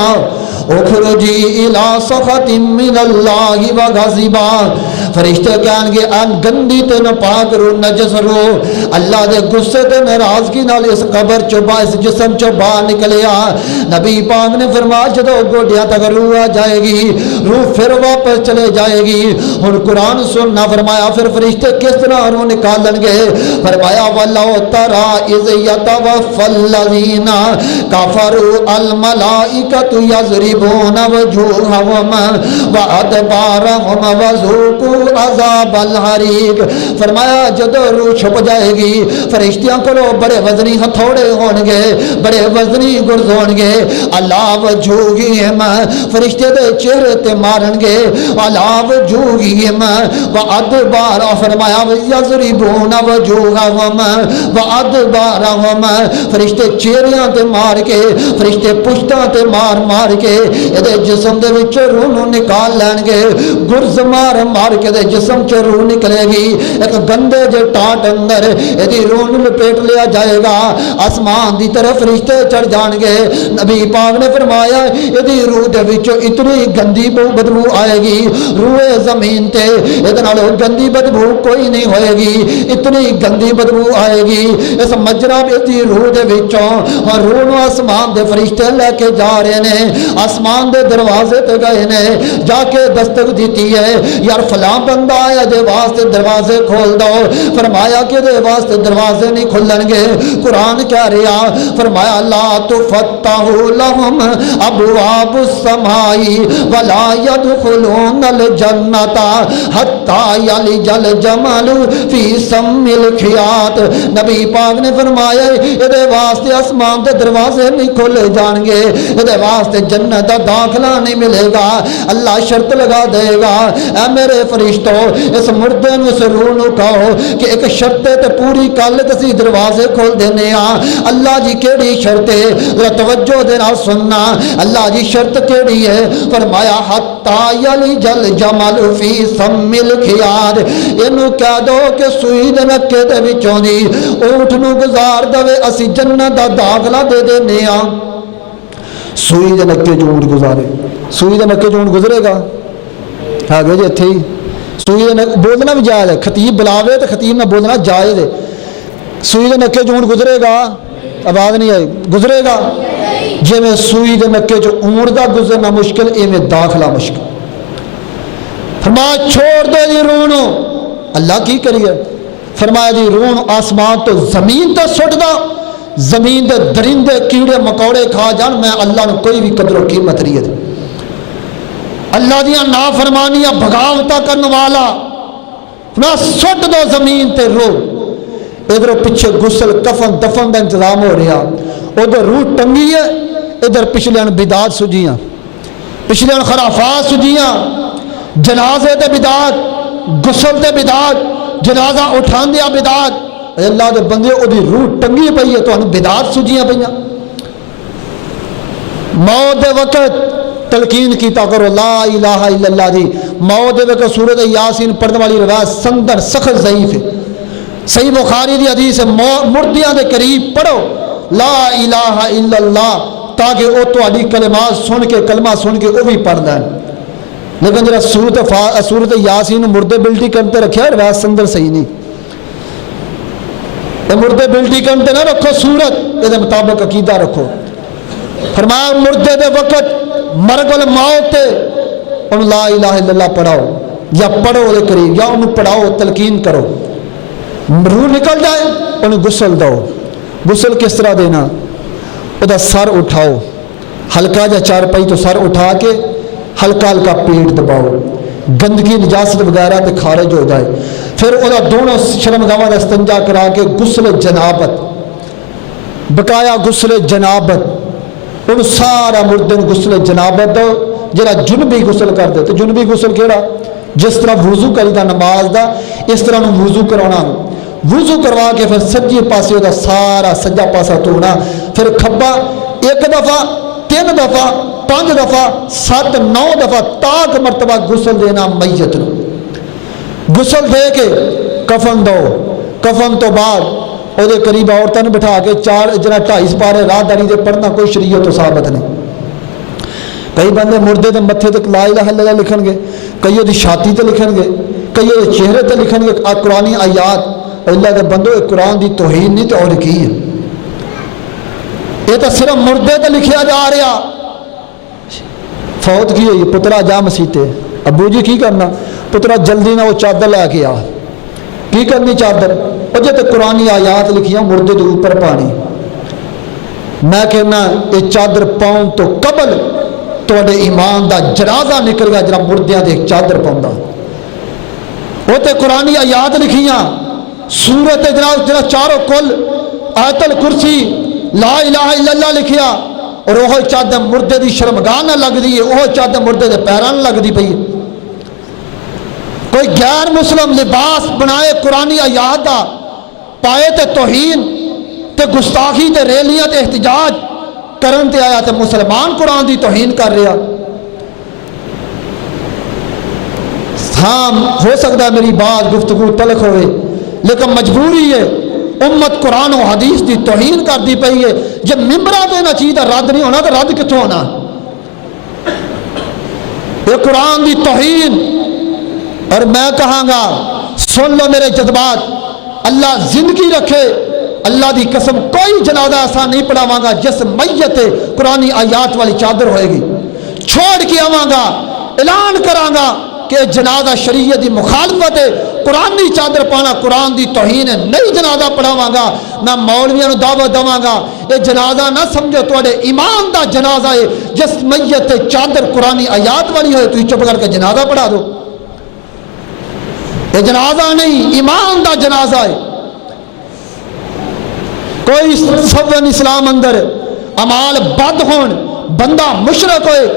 اخرجی الی سخط من اللہ وغضبا، فرشتے کہیں گے ان گندی تے ناپاک روح، نجس روح، اللہ دے غصے تے ناراضگی نال اس قبر چو اس جسم چو باہر نکلیا۔ نبی پاک نے فرمایا جدو گوڈیاں تک روح آ جائے گی، روح پھر واپس چلے جائے گی۔ ہن قرآن سننا، فرمایا پھر فرشتے کس طرح روح نکالن گے؟ فرمایا وَلَوْ تَرَىٰ إِذْ يَتَوَفَّى الَّذِينَ كَفَرُوا الْمَلَائِكَةُ يَضْرِبُونَ وُجُوهَهُمْ وَأَدْبَارَهُمْ وَذُوقُوا عَذَابَ الْحَرِيقِ، فرمایا جدو روح چھپ جائے گی، فرشتیاں کو بڑے وزنی ہتھوڑے ہون گے، بڑے وزنی گرز ہون گے، اللہ وجوہہم، فرشتے دے چہرے تے مارن گے، اللہ وجوہہم وَأَدْبَارَ، فرمایا یضربون وجوہہم وَأَدْبَارَهُم، فرشتے چہریاں تے مار کے، فرشتے پشتاں تے مار مار کے یہ جسم دے وچ روح نو نکال لین گے، گرز مار مار کے دے جسم چ روح نکلے گی، ایک گندے جے ٹاٹ اندر یہ روح نو لپیٹ لیا جائے گا، آسمان دی طرف فرشتے چڑھ جان گے۔ نبی پاک نے فرمایا یہ روح دے وچ اتنی گندی بدبو آئے گی، روح زمین تے یہ گندی بدبو کوئی نہیں ہوئے گی، اتنی گندی بدبو آئے گی اس مجرا دی روح دے وچوں، اور روح نو آسمان دے فرشتے لے کے جا رہے نے، آسمان دے دروازے تے گئے نے، جا کے دستک دیتی ہے یار فلاں بندہ آیا دے واسطے دروازے کھول دو، فرمایا کہ دے واسطے دروازے نہیں کھلن گے۔ قرآن کہہ رہا، فرمایا لا تفتح لهم ابواب السماء ولا يدخلون الجنۃ حتى يلج الجمل في سم الخياط، نبی پاک نے فرمایا یہ واسطے آسمان دے دروازے نہیں کھولے جان گے، یہ واسطے جنت دا داخلہ نہیں ملے گا، اللہ شرط لگا دے گا اے میرے فرشتے فرشتو اس مردے نو اس روح نو کہو کہ ایک شرط تے پوری کل تے اسی دروازے کھول دینے ہاں۔ اللہ جی کیڑی شرط ہے؟ ذرا توجہ دے نال سننا۔ اللہ جی شرط کیڑی ہے؟ فرمایا حتی یلج الجمل فی سم الخیاط، اینو کہہ دو کہ سوئی دے نکے دے وچوں دی اونٹ نو گزار دے، اسی جنت دا داخلہ دے دینے ہاں۔ سوئی دے نکے جو اونٹ گزارے، سوئی دے نکے جو اونٹ گزرے گا آگے جی اتھے ہی سوئی دے بولنا بھی جائز ہے، خطیب بلاوے تو خطیب نہ بولنا جائز ہے۔ سوئی دے نکے جو اونٹ گزرے گا، آواز نہیں آئی، گزرے گا جی میں سوئی دے نکے جو اونٹ دا گزرنا مشکل اے میں داخلہ مشکل۔ فرمایا چھوڑ دو جی روح نو۔ اللہ کی کریے؟ فرمایا جی روح آسمان تو زمین تو سٹ دا، زمین دے درندے کیڑے مکوڑے کھا جان، میں اللہ نے کوئی بھی قدر و قیمت نہیں ہے۔ اللہ دیاں نافرمانیاں بغاوتاں کرنے والا نہ سٹ دو زمین تے روح۔ ادھر پیچھے غسل کفن دفن دا انتظام ہو رہا، ادھر روح ٹنگی ہے، ادھر پچھلے بدعات سجیاں، پچھلے خرافات سجیاں، جنازے تے بدعات، غسل تے بدعات، جنازہ اٹھان دیا بدعات۔ اللہ دے بندے اودی روح ٹنگی پئی ہے، تانوں بدعات سجیاں پئیاں۔ موت دے وقت تلقین کیتا کرو لا الہ الا اللہ دی۔ موت دے وقت سورۃ یاسین پڑھنے والی روایت سندر سخت ضعیف ہے، صحیح بخاری دی حدیث ہے، مردیاں دے قریب پڑھو لا الہ الا اللہ تاکہ وہ تہاڈی کلمات سن کے کلمہ سن کے وہ بھی پڑھ لیں۔ لیکن جڑا سورۃ یاسین مردے بلٹی کرتے رکھا ہے روایت سندر صحیح نہیں۔ مردے بلٹی کرتے نہ رکھو سورت، یہ مطابق عقیدہ رکھو۔ فرمایا مردے دے وقت مرگ الموت تے انہوں لا الہ الا اللہ پڑھاؤ، یا پڑھو دے قریب یا انہوں پڑھاؤ، تلقین کرو، روح نکل جائے انہوں غسل دو۔ غسل کس طرح دینا؟ وہ سر اٹھاؤ، ہلکا جا چار پائی تو سر اٹھا کے ہلکا ہلکا پیٹ دباؤ، گندگی نجاست وغیرہ تے خارج ہو جائے۔ پھر وہ دونوں شرمگاواں دا استنجا کرا کے غسل جنابت، بقایا غسل جنابت، ان سارا مردے غسل جنابت دو۔ جڑا جنبی غسل کر دے تو جنبی غسل کیڑا؟ جس طرح وضو کریدا نماز دا اس طرح وضو کرانا، وضو کروا کے پھر سجے پاسے دا سارا سجا پاسا دھونا، پھر کھبا ایک دفعہ، 3 دفعہ، 5 دفعہ، 7 9 دفعہ تاک مرتبہ غسل دینا میت نو۔ غسل دے کے کفن دو، کفن تو بعد وہ قریب عورتوں بٹھا کے 2.5 سپارے راہ داری دے پڑھنا کوئی شریعت و ثابت نہیں۔ کئی بندے مردے دے متھے تے لا الہ الا اللہ لکھن گے، کئی وہ چھاتی تے لکھن گے، کئی وہ چہرے تے لکھن گے قرآنی آیات۔ اللہ دے بندو قرآن دی توہین نہیں تو اور کی ہے؟ یہ تو صرف مردے تے لکھیا جا رہا۔ فوت کی ہوئی پترا جا مسیتے، ابو جی کی کرنا؟ پترا جلدی نہ وہ چادر لے کے آ۔ کی کرنی چادر؟ وہ جے تے قرآنی آیات لکھیاں مردے دے اوپر پانی۔ میں کہنا یہ چادر پاؤں تو قبل تواڈے ایمان دا جنازہ نکل گیا جڑا مردیاں دے چادر پاؤندا۔ وہ تے قرآنی آیات لکھیاں، سورت جڑا چاروں کل، آیت الکرسی، لا الہ الا اللہ لکھیا، اور وہ چادر مردے دی شرمگاہ نہ لگ دی ہے، وہ چادر مردے دے پیران نہ لگ دی پئی۔ کوئی غیر مسلم لباس بنائے قرآنی آیات دا پائے تے توہین تے گستاخی تے ریلیاں تے احتجاج کرن تے آیا تے مسلمان قرآن دی توہین کر رہا۔ ہاں ہو سکتا ہے میری بات گفتگو تلخ ہوئے، لیکن مجبوری ہے، امت قرآن و حدیث دی توہین کر دی پئی ہے۔ جب ممبرہ پہ نہ چیز رد نہیں ہونا تو رد کتوں ہونا؟ یہ قرآن دی توہین۔ اور میں کہاں گا سن لو میرے جذبات، اللہ زندگی رکھے، اللہ دی قسم کوئی جنازہ ایسا نہیں پڑھاواں گا جس میت قرآنی آیات والی چادر ہوئے گی۔ چھوڑ کے آواں گا، اعلان کراں گا کہ جنازہ شریعت دی مخالفت ہے، قرآنی چادر پانا قرآن دی توہین ہے، نہیں جنازہ پڑھاواں گا، میں مولویاں نو دعوت دواں گا یہ جنازہ نہ سمجھو تواڈے ایمان دا جنازہ ہے، جس میت چادر قرآنی آیات والی ہوئے تو چپ کر کے جنازہ پڑھا دو۔ یہ جنازہ نہیں، ایمان دا جنازہ ہے۔ کوئی سبن اسلام اندر عمال بد ہون، بندہ مشرک ہوئے،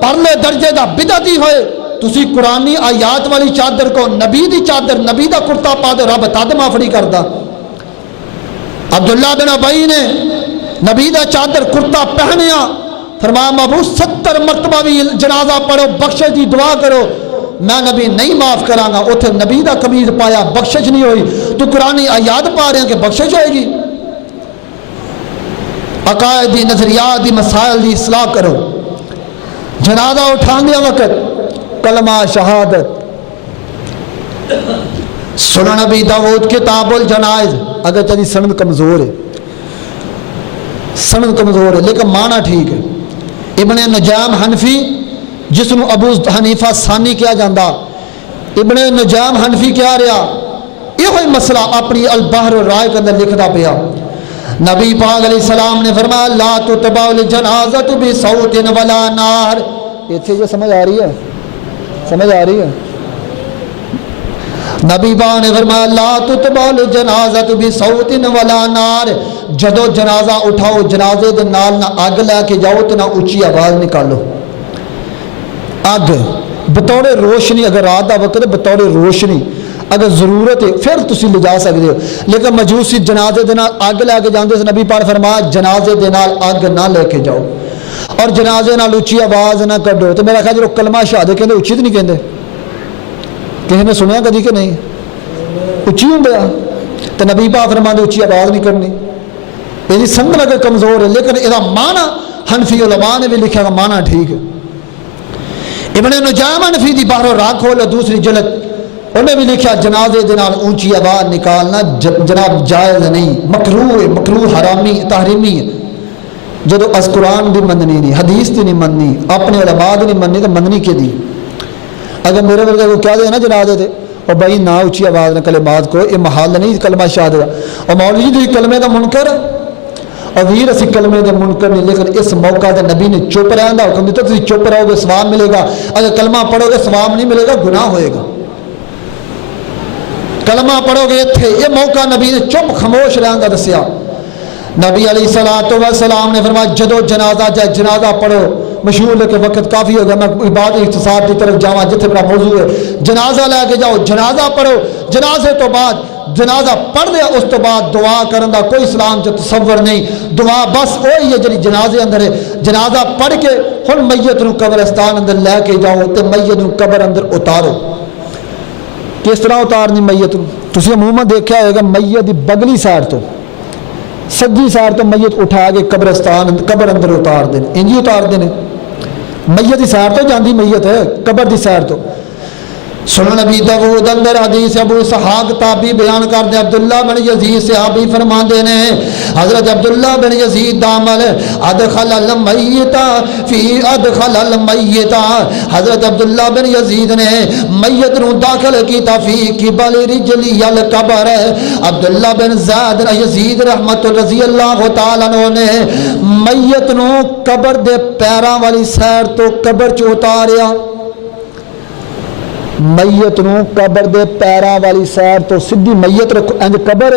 پرلے درجے دا بدعتی ہوئے، تسی قرآنی آیات والی چادر کو نبی دی چادر نبی دا کرتا پا دے رب تد معاف نہیں کردا۔ عبداللہ بن ابی نے نبی دا چادر کرتا پہنیا، فرمایا محبوب 70 مرتبہ بھی جنازہ پڑھو بخشش دی دعا کرو میں نبی نہیں معاف کراں گا۔ اتھے نبی دا قمیض پایا بخشش نہیں ہوئی، تو قرآنی آیات پا رہے ہیں کہ بخشش ہوئے گی؟ عقائد دی نظریات دی مسائل دی اصلاح کرو۔ جنازہ اٹھان دیا وقت کلمہ شہادت، سنن نبی داؤد کتاب الجنائز، اگر چلی سند کمزور ہے، سند کمزور ہے لیکن معنی ٹھیک ہے۔ ابن نجام حنفی جس نو ابو حنیفہ ثانی کیا جاندہ، ابن نجام حنفی کیا رہا، یہ ہوئی مسئلہ اپنی البحر الرائے کے اندر لکھتا پیا۔ نبی پاک علیہ السلام نے فرمایا لا تتبع الجنازۃ بصوت ولا نار۔ یہ تھے جو سمجھ آ رہی ہے، سمجھ آ رہی ہے؟ نبی پاک نے فرمایا لا تتبع الجنازۃ بصوت ولا نار، جدو جنازہ اٹھاؤ جنازے دے نال نہ اگ لے کے جاؤ تو نہ اونچی آواز نکالو۔ اگ بطور روشنی، اگر رات دا وقت ہے بطور روشنی اگر ضرورت ہے پھر تسی لے جا سکتے ہو، لیکن مجوسی جنازے دے نال اگ لے کے جاندے سے نبی پاک فرمایا جنازے دے نال اگ نہ لے کے جاؤ اور جنازے نال اونچی آواز نہ کڈو۔ تو میرا خیال جو کلمہ شہادت کہندے اونچی تو نہیں کہندے، کسی نے سنیا کدی کہ نہیں؟ اونچی ہوندا تو نبی پاک فرماندے اونچی آواز نہیں کرنی۔ یہ سمجھ لگے کمزور ہے لیکن یہ معنی حنفی علماء نے بھی لکھا گا معنی ٹھیک ہے۔ ابن نجام حنفی دی بحر الراق کھولو دوسری جلد، انہیں بھی لکھا جنازے دے نال اونچی آواز نکالنا جناب جائز نہیں، مکروہ ہے، مکروہ حرامی تحریمی ہے۔ جدو از قرآن دی مننی نہیں، حدیث دی نہیں مننی، اپنے علماء دی نہیں مننی تو مننی کے دی؟ اگر میرے ورگے کو کیا دے نا جنازے دے اور بھائی نہ اونچی آواز نہ کلمات کو، یہ محال نہیں کلمہ شہادت دا، اور مولوی جی کلمے دا منکر اور ویر اسی کلمے دے منکر نہیں، لیکن اس موقع دے نبی نے چپ رہن دا حکم دیتا، تسی چپ رہو گے ثواب ملے گا، اگر کلمہ پڑھو گے ثواب نہیں ملے گا گناہ ہوئے گا۔ کلمہ پڑھو گے تھے یہ موقع نبی نے چپ خاموش رہن دا دسیا۔ نبی علیہ السلام نے فرمایا جدو جنازہ جائے جنازہ پڑھو، مشہور لے کے وقت کافی ہو گیا، میں بعد اختصار کی طرف جاواں جتنے میرا موضوع ہے، جنازہ لے کے جاؤ جنازہ پڑھو، جنازے تو بعد جنازہ پڑھ دیا اس تو بعد دعا کرن دا کوئی اسلام جو تصور نہیں، دعا بس وہی ہے جی جنازے اندر ہے۔ جنازہ پڑھ کے ہن میت نو قبرستان اندر لے کے جاؤ تے میت نو قبر اندر اتارو۔ کس طرح اتارنی میت نو؟ تسی عموماً دیکھا ہوئے گا میت دی بگلی سائڈ تو سجی سائڈ تو میت اٹھا کے قبرستان قبر اندر اتار دیں، انجی اتار دیں، میت دی سائڈ تو جاندی میت ہے قبر دی سائڈ تو۔ سنن نبی داؤد اندر حدیث ابو اسحاق تابعی بیان کرتے عبداللہ بن یزید صحابی فرماندے نے حضرت عبداللہ بن یزید دامل ادخل المیت فی ادخل المیت، حضرت عبداللہ بن یزید نے میت نو داخل کیتا فی قبل رجلی القبر۔ عبداللہ بن زید یزید رحمت رضی اللہ تعالیٰ عنہ نے میت نو قبر دے پیراں والی سیر تو قبر چ اتاریا، میت نو قبر دے پیراں والی سیر تو سدھی میت رکھو، انج قبر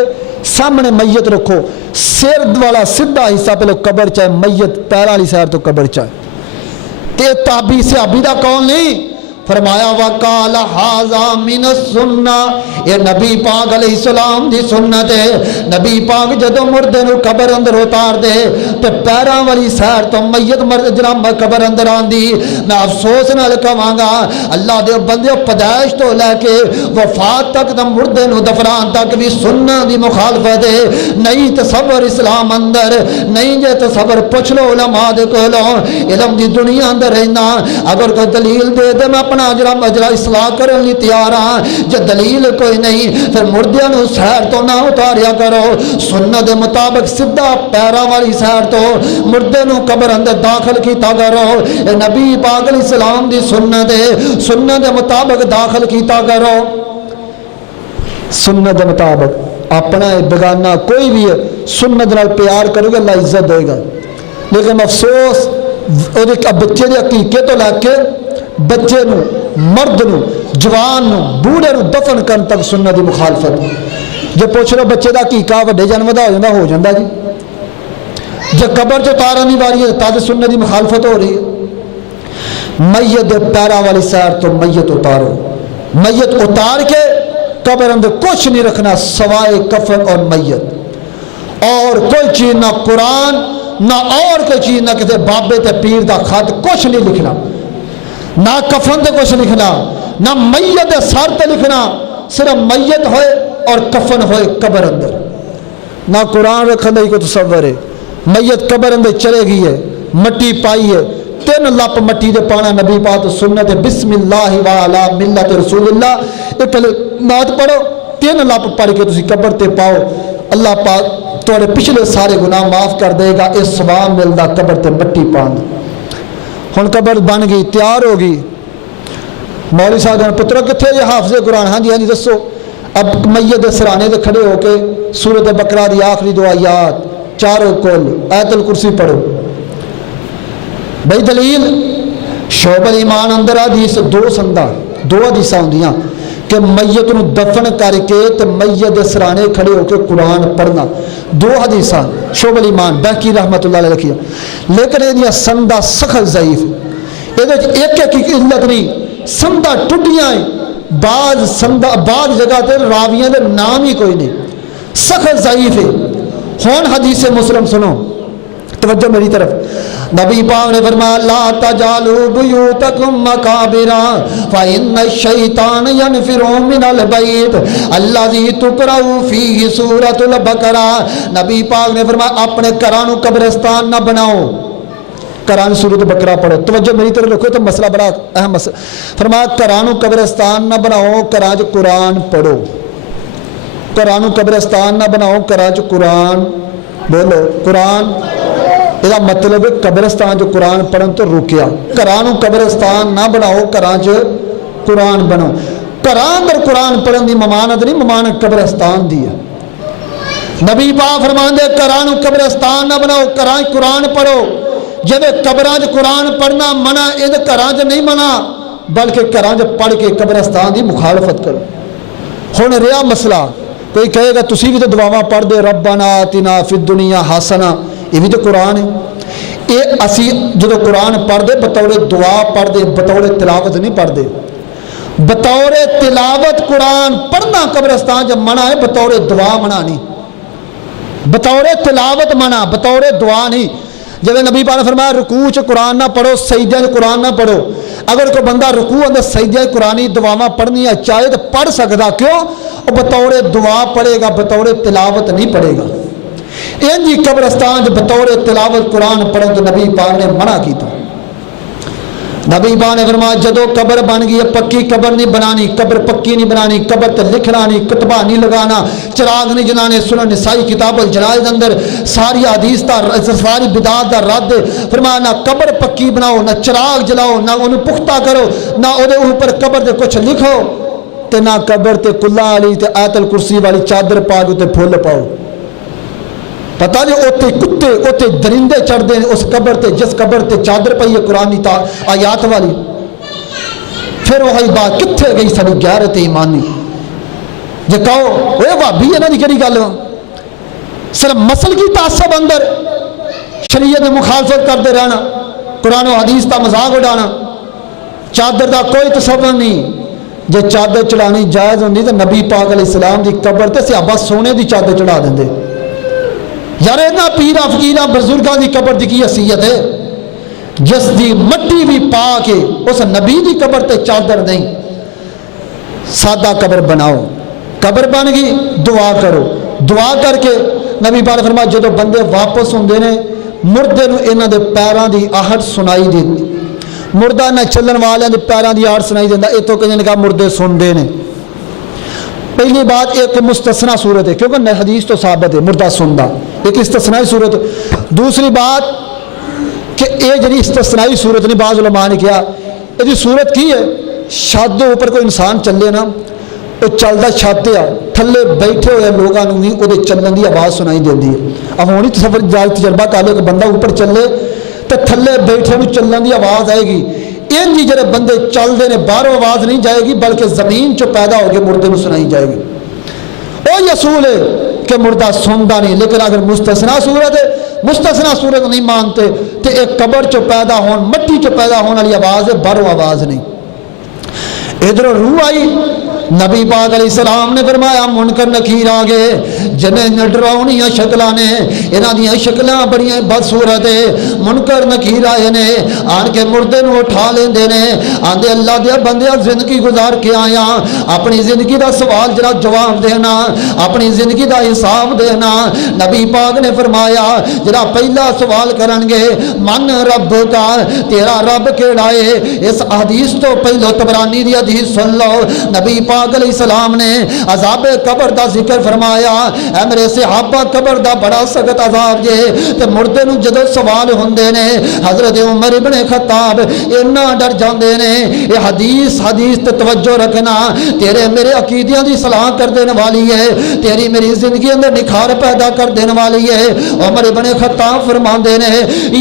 سامنے میت رکھو، سر والا سدھا حصہ پہلے قبر چاہے، میت پیراں والی سیر تو قبر چاہے۔ تے تابعی صحابی دا قول نہیں، فرمایا وقال ھذا من السنہ، یہ نبی پاک علیہ السلام دی سنت ہے۔ نبی پاک جدو مردے نو قبر اندر اتار دے تے پیراں والی سیر تو میت مرد جناب قبر اندر آندی۔ میں افسوس نال کہاں گا اللہ دے بندے پیدائش تو لے کے وفات تک دا مردے نو دفنان تک بھی سنت دی مخالفت ہے، نہیں تصور اسلام اندر، نہیں جے تصور پوچھ لو علماء دے کولوں، علم دی دنیا اندر رہنا، اگر کوئی دلیل دے دے میں اپنا اجرا اصلاح کرنے لی تیار ہاں، جے دلیل کوئی نہیں پھر مردیاں نو سیر تو نہ اتاریا کرو، سنت دے مطابق سدھا پیراں والی سیر تو مردے نو قبر اندر داخل کیتا کرو، اے نبی پاک علیہ السلام دی سنت ہے، سنت دے مطابق داخل کیتا کرو۔ سنت دے مطابق اپنا بیگانہ کوئی بھی ہے سنت نال پیار کرو گے اللہ عزت دے گا، لیکن افسوس بچے دے عقیقے تو لے کے بچے نو مرد نو جوان نو بوڑھے نو دفن کرن تک سنت دی مخالفت۔ جو پوچھ لو بچے دا عقیقہ وڈے جنم دا ہو جاندا جی، جب قبر چ اتارن دی واری ہے تد سنت دی مخالفت ہو رہی ہے۔ میت دے پیرا والی سیر تو میت اتارو، میت اتار کے قبر اندر کچھ نہیں رکھنا سوائے کفن اور میت، اور کوئی چیز نہ قرآن نہ اور کوئی چیز، نہ کسی بابے تے پیر دا خط کچھ نہیں لکھنا، نہ کفن تے کچھ لکھنا، نہ میت دے سر تے لکھنا، صرف میت ہوئے اور کفن ہوئے قبر اندر، نہ قرآن رکھنے کی کوئی تصور ہے۔ میت قبر اندر چلے گئی ہے، مٹی پائی ہے، 3 لپ مٹی دے پانا نبی پاک سنت بسم اللہ وعلی ملت رسول اللہ، ایک کلمات پڑھو 3 لپ پڑھ کے تسی قبر تے پاؤ، اللہ پاک تھوڑے پچھلے سارے گناہ معاف کر دے گا، اس ثواب ملدا قبر تے مٹی پان۔ ہن قبر بن گئی، تیار ہو گئی، مولوی صاحب نے پترو کتھے یہ حافظ قرآن؟ ہاں جی دسو۔ اب میت دے سرانے دے کھڑے ہو کے سورۃ بقرہ دی آخری 2 آیات چاروں کل آیت الکرسی پڑھو۔ بھئی دلیل شعب الایمان اندر حدیث 2 سندہ 2 حدیثاں ہوندیاں کہ میت نو دفن کر کے تے میت دے سرانے کھڑے ہو کے قرآن پڑھنا، 2 حدیثاں شعب الایمان بیکی رحمت اللہ علیہ لکھیا، لیکن یہ سندہ سخت ضعیف، یہ ایک علت نہیں، سندہ ٹوٹیاں ہیں، بعض جگہ تے راویاں دے نام ہی کوئی نہیں، سخت ضعیف ہے۔ ہون حدیث مسلم سنو، توجہ میری طرف، نبی پاک نے فرمایا لا تجعلوا بیوتکم مقابر فإن الشیطان ینفر من البیت الذی تقرأ فیہ سورۃ البقرہ، نبی پاک نے فرمایا اپنے گھروں قبرستان نہ بناؤ، قرآن سورۃ بقرہ پڑھو، توجہ میری طرف رکھو تو مسئلہ بڑا اہم مسئلہ، فرمایا قرآن قبرستان نہ بناؤ، قرآن قرآن پڑھو، قرآن قبرستان نہ بناؤ، قرآن بولو، قرآن یہ مطلب قبرستان جو قرآن پڑھن تو رکیا، قرآن قبرستان نہ بناؤ، قرآن بناؤ، قرآن اور قرآن پڑھن دی ممانت نہیں، ممانت قبرستان دی ہے۔ نبی پاک فرماندے قرآن قبرستان نہ بناؤ، قرآن پڑھو، جب قبران قرآن پڑھنا منع، ان قرآن نہیں منع، بلکہ قرآن پڑھ کے قبرستان دی مخالفت کرو۔ ہن رہا مسئلہ، کوئی کہے گا تسی بھی تو دعاواں پڑھ دے ربنا آتنا فی الدنیا حسنہ، یہ بھی تو قرآن ہے، یہ اسی جو قرآن پڑھ دے بطور دعا پڑھ دے، بطور تلاوت نہیں پڑھ دے، بطور تلاوت قرآن پڑھنا قبرستان جب منع ہے، بطور دعا منع نہیں، بطور تلاوت منع، بطور دعا نہیں۔ جب نبی پاک نے فرمایا رکوع چ قرآن نہ پڑھو، سجدے چ قرآن نہ پڑھو، اگر کوئی بندہ رکوع اندر سجدے قرآنی دعاواں پڑھنی ہے چاہے تو پڑھ سکتا، کیوں؟ وہ بطور دعا پڑھے گا، بطور تلاوت نہیں پڑھے گا۔ جی قبرستان جو بطور تلاوت قرآن پڑھیں تو نبی پاک نے منع کی تھا۔ نبی پاک نے فرمایا جدو قبر بن گئی ہے پکی قبر نہیں بنانی، قبر پکی نہیں بنانی، قبر تے لکھنا نہیں، کتبہ نہیں لگانا، چراغ نہیں جلانے، سنن نسائی کتاب الجنائز اندر ساری حدیث دا ساری بدعات دا رد، فرمایا نہ قبر پکی بناؤ، نہ چراغ جلاؤ، نہ انہوں پختہ کرو، نہ او دے اوپر قبر دے کچھ لکھو، تے نہ قبر تے کلا علی تے آیت الکرسی والی چادر پا کے تے پھول پاؤ۔ پتہ نہیں اوتے کتے اوتے درندے چڑھ دے اس قبر تے، جس قبر تے چادر پئی ہے قرآنی آیات والی۔ پھر وہی بات کتھے گئی ساری غیرت ایمانی؟ جے کہو اے بھابی انہاں دی کیڑی گل، صرف مسل کی تعصب اندر شریعت میں مخالفت کرتے رہنا، قرآن و حدیث کا مذاق اڑانا، چادر دا کوئی تصور نہیں۔ جے چادر چڑھانی جائز ہوندی تو نبی پاک علیہ السلام دی قبر تے صحابہ سونے دی چادر چڑھا دیندے۔ یار اتنا پیرا فقیرہ بزرگاں دی قبر دی کی حیثیت ہے جس دی مٹی بھی پا کے اس نبی دی قبر تے چادر نہیں، سادہ قبر بناؤ، قبر بن گئی دعا کرو، دعا کر کے نبی پاک نے فرمایا جدو بندے واپس ہوندے نے مردے نو انہاں دے پیراں دی آہٹ سنائی دیندی، مردہ نہ چلن والے دے پیراں دی آہٹ سنائی دیندا، اے تو کہیں نے کہا مردے سندے نے۔ پہلی بات ایک مستثنا صورت ہے کیونکہ حدیث تو ثابت ہے مردہ سندہ، ایک استثنائی صورت۔ دوسری بات کہ یہ جنہی استثنائی صورت نہیں، بعض علماء نے کیا یہ صورت کی ہے چھت دے اوپر کوئی انسان چلے نا، وہ چلتا چھت آ تھلے بیٹھے ہوئے لوگوں بھی وہ چلن کی آواز سنائی دیتی ہے۔ اب ہونی تجربہ کر لے کہ بندہ اوپر چلے تو تھلے بیٹھے میں چلن کی آواز آئے گی، ان جی جڑے بندے چلتے ہیں باہروں آواز نہیں جائے گی بلکہ زمین چو پیدا ہو کے مردے میں سنائی جائے گی۔ وہ اصول ہے کہ مردہ سنتا نہیں، لیکن اگر مستثنا صورت ہے مستثنا صورت نہیں مانتے تو ایک قبر چو پیدا ہون مٹی چو پیدا ہونے والی آواز ہے، برو آواز نہیں۔ ادھر روح آئی، نبی پاک علیہ السلام نے فرمایا منکر نکیر آگے جنہیں ڈراؤنیاں شکلاں نے، انہاں دیاں شکلاں بڑیاں بدصورت ہے۔ منکر نکیر آئے نے، آن کے مردے نو اٹھا لیندے نے، آندے اللہ دیا بندیا زندگی گزار کے آیا، اپنی زندگی دا سوال جرا جواب دینا، اپنی زندگی دا حساب دینا۔ نبی پاک نے فرمایا جرا پہلا سوال کرنگے من رب کا، تیرا رب کیڑا ہے؟ اس حدیث تو پہلو طبرانی دی حدیث سن لو، نبی پاک علیہ السلام نے عذاب قبر دا ذکر فرمایا، اے میرے صحابہ قبر دا بڑا سخت عذاب جے، تے مردے نو جدو سوال ہوندے نے حضرت عمر ابن خطاب اتنا ڈر جاندے نے۔ یہ حدیث تے توجہ رکھنا، تیرے میرے عقیدیاں دی صلاح کر دینے والی ہے، تیری میری زندگی اندر نکھار پیدا کر دینے والی ہے۔ عمر ابن خطاب فرماندے نے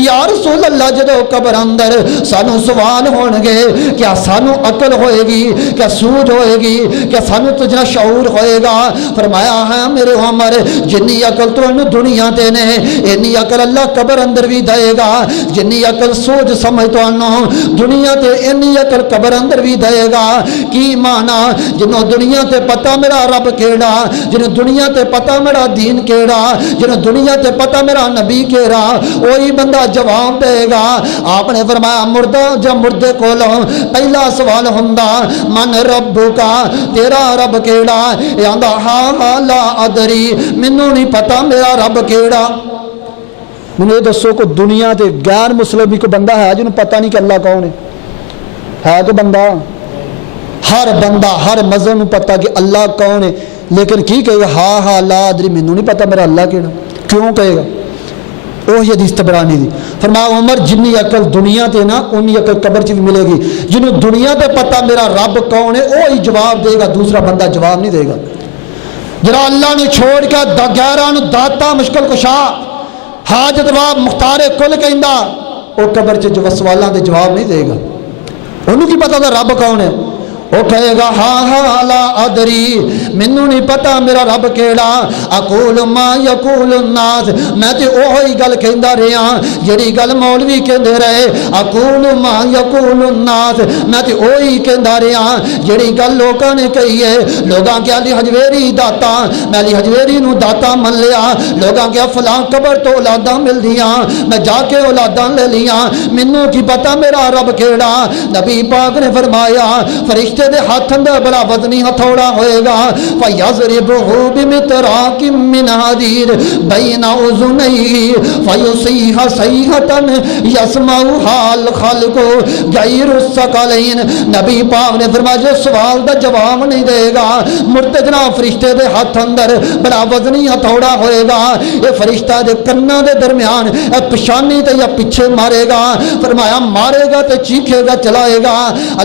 یا رسول اللہ جدو قبر اندر سانو سوال ہونگے، کیا سانو عقل ہوئے گی، کیا سوجھ ہوئے گی، کیا سانو تجھنا شعور ہوئے گا؟ فرمایا ہے میرے عمر جنی عقل تو انہوں دنیا دینے انی عقل اللہ قبر اندر بھی دے گا، جنی عقل سوچ سمجھ تو انہوں دنیا تے انی عقل قبر اندر بھی دے گا۔ کی مانا جنہوں دنیا تے پتا میرا رب کیڑا، جنہوں دنیا تے پتا میرا دین کیڑا، جنہوں دنیا تے پتا میرا نبی کیڑا، وہی بندہ جواب دے گا۔ آپ نے فرمایا مردہ جب مردے کو لو پہلا سوال ہوندہ من رب کا، تیرا رب کیڑا؟ یہ آندہ ہاں لا ادری، منو نہیں پتا میرا رب کیڑا۔ منو یہ دسو کو دنیا تے غیر مسلم کو بندہ ہے جنہوں پتا نہیں کہ اللہ کون ہے تو بندہ؟ ہر بندہ ہر مذہب میں پتا کہ اللہ کون ہے، لیکن کی کہے گا ہاں لا ادری، منو نہیں پتا میرا اللہ کیڑا؟ کیوں کہے گا؟ وہی حدیث طبرانی دی۔ فرمایا عمر جنی عقل دنیا تے نا انہی عقل قبر چ بھی ملے گی۔ جنہوں دنیا تے پتا میرا رب کون ہے وہی جواب دے گا، دوسرا بندہ جواب نہیں دے گا۔ جرا اللہ نے چھوڑ کے غیران داتا مشکل کشا حاجت روا مختار کل کہندا، وہ قبر چ سوالاں دے جواب نہیں دے گا۔ انہوں کی پتا تھا رب کون ہے؟ وہ کہے گا ہاں لا ادری، منو نہیں پتا میرا رب کیڑا۔ اقول ما یقول الناس، میں تے وہی گل کہندا رہیا جڑی گل مولوی کہندے رہے۔ اقول ما یقول الناس، میں تے وہی کہندا رہیا جڑی گل لوکاں نے کہی ہے۔ لوگاں کیا علی حجویری داتا، میں علی حجویری نو داتا من لیا۔ لوگاں کیا فلاں قبر تو اولاداں مل دیاں، میں جا کے اولاداں لے لیاں، منو کی پتا میرا رب کیڑا؟ نبی پاک نے فرمایا فرشتے دے ہاتھ اندر بڑا وزنی ہتھوڑا ہوئے گا، فَيَضْرِبُهُ بِمِطْرَاقٍ مِّنْ حَدِيدٍ بَيْنَ أُذُنَيْهِ فَيُصِيحَ صَيْحَةً يَسْمَعُهَا الْخَلْقُ غَيْرُ الثَّقَلَيْنِ۔ نبی پاک نے فرمایا جو سوال دا جواب نہیں دے گا، مرتجنا فرشتے دے ہاتھ اندر بڑا وزنی ہتھوڑا ہوئے گا، یہ فرشتہ دے کناں دے درمیان پشانی تے یا پیچھے مارے گا۔ فرمایا مارے گا تے چیخے گا چلائے گا،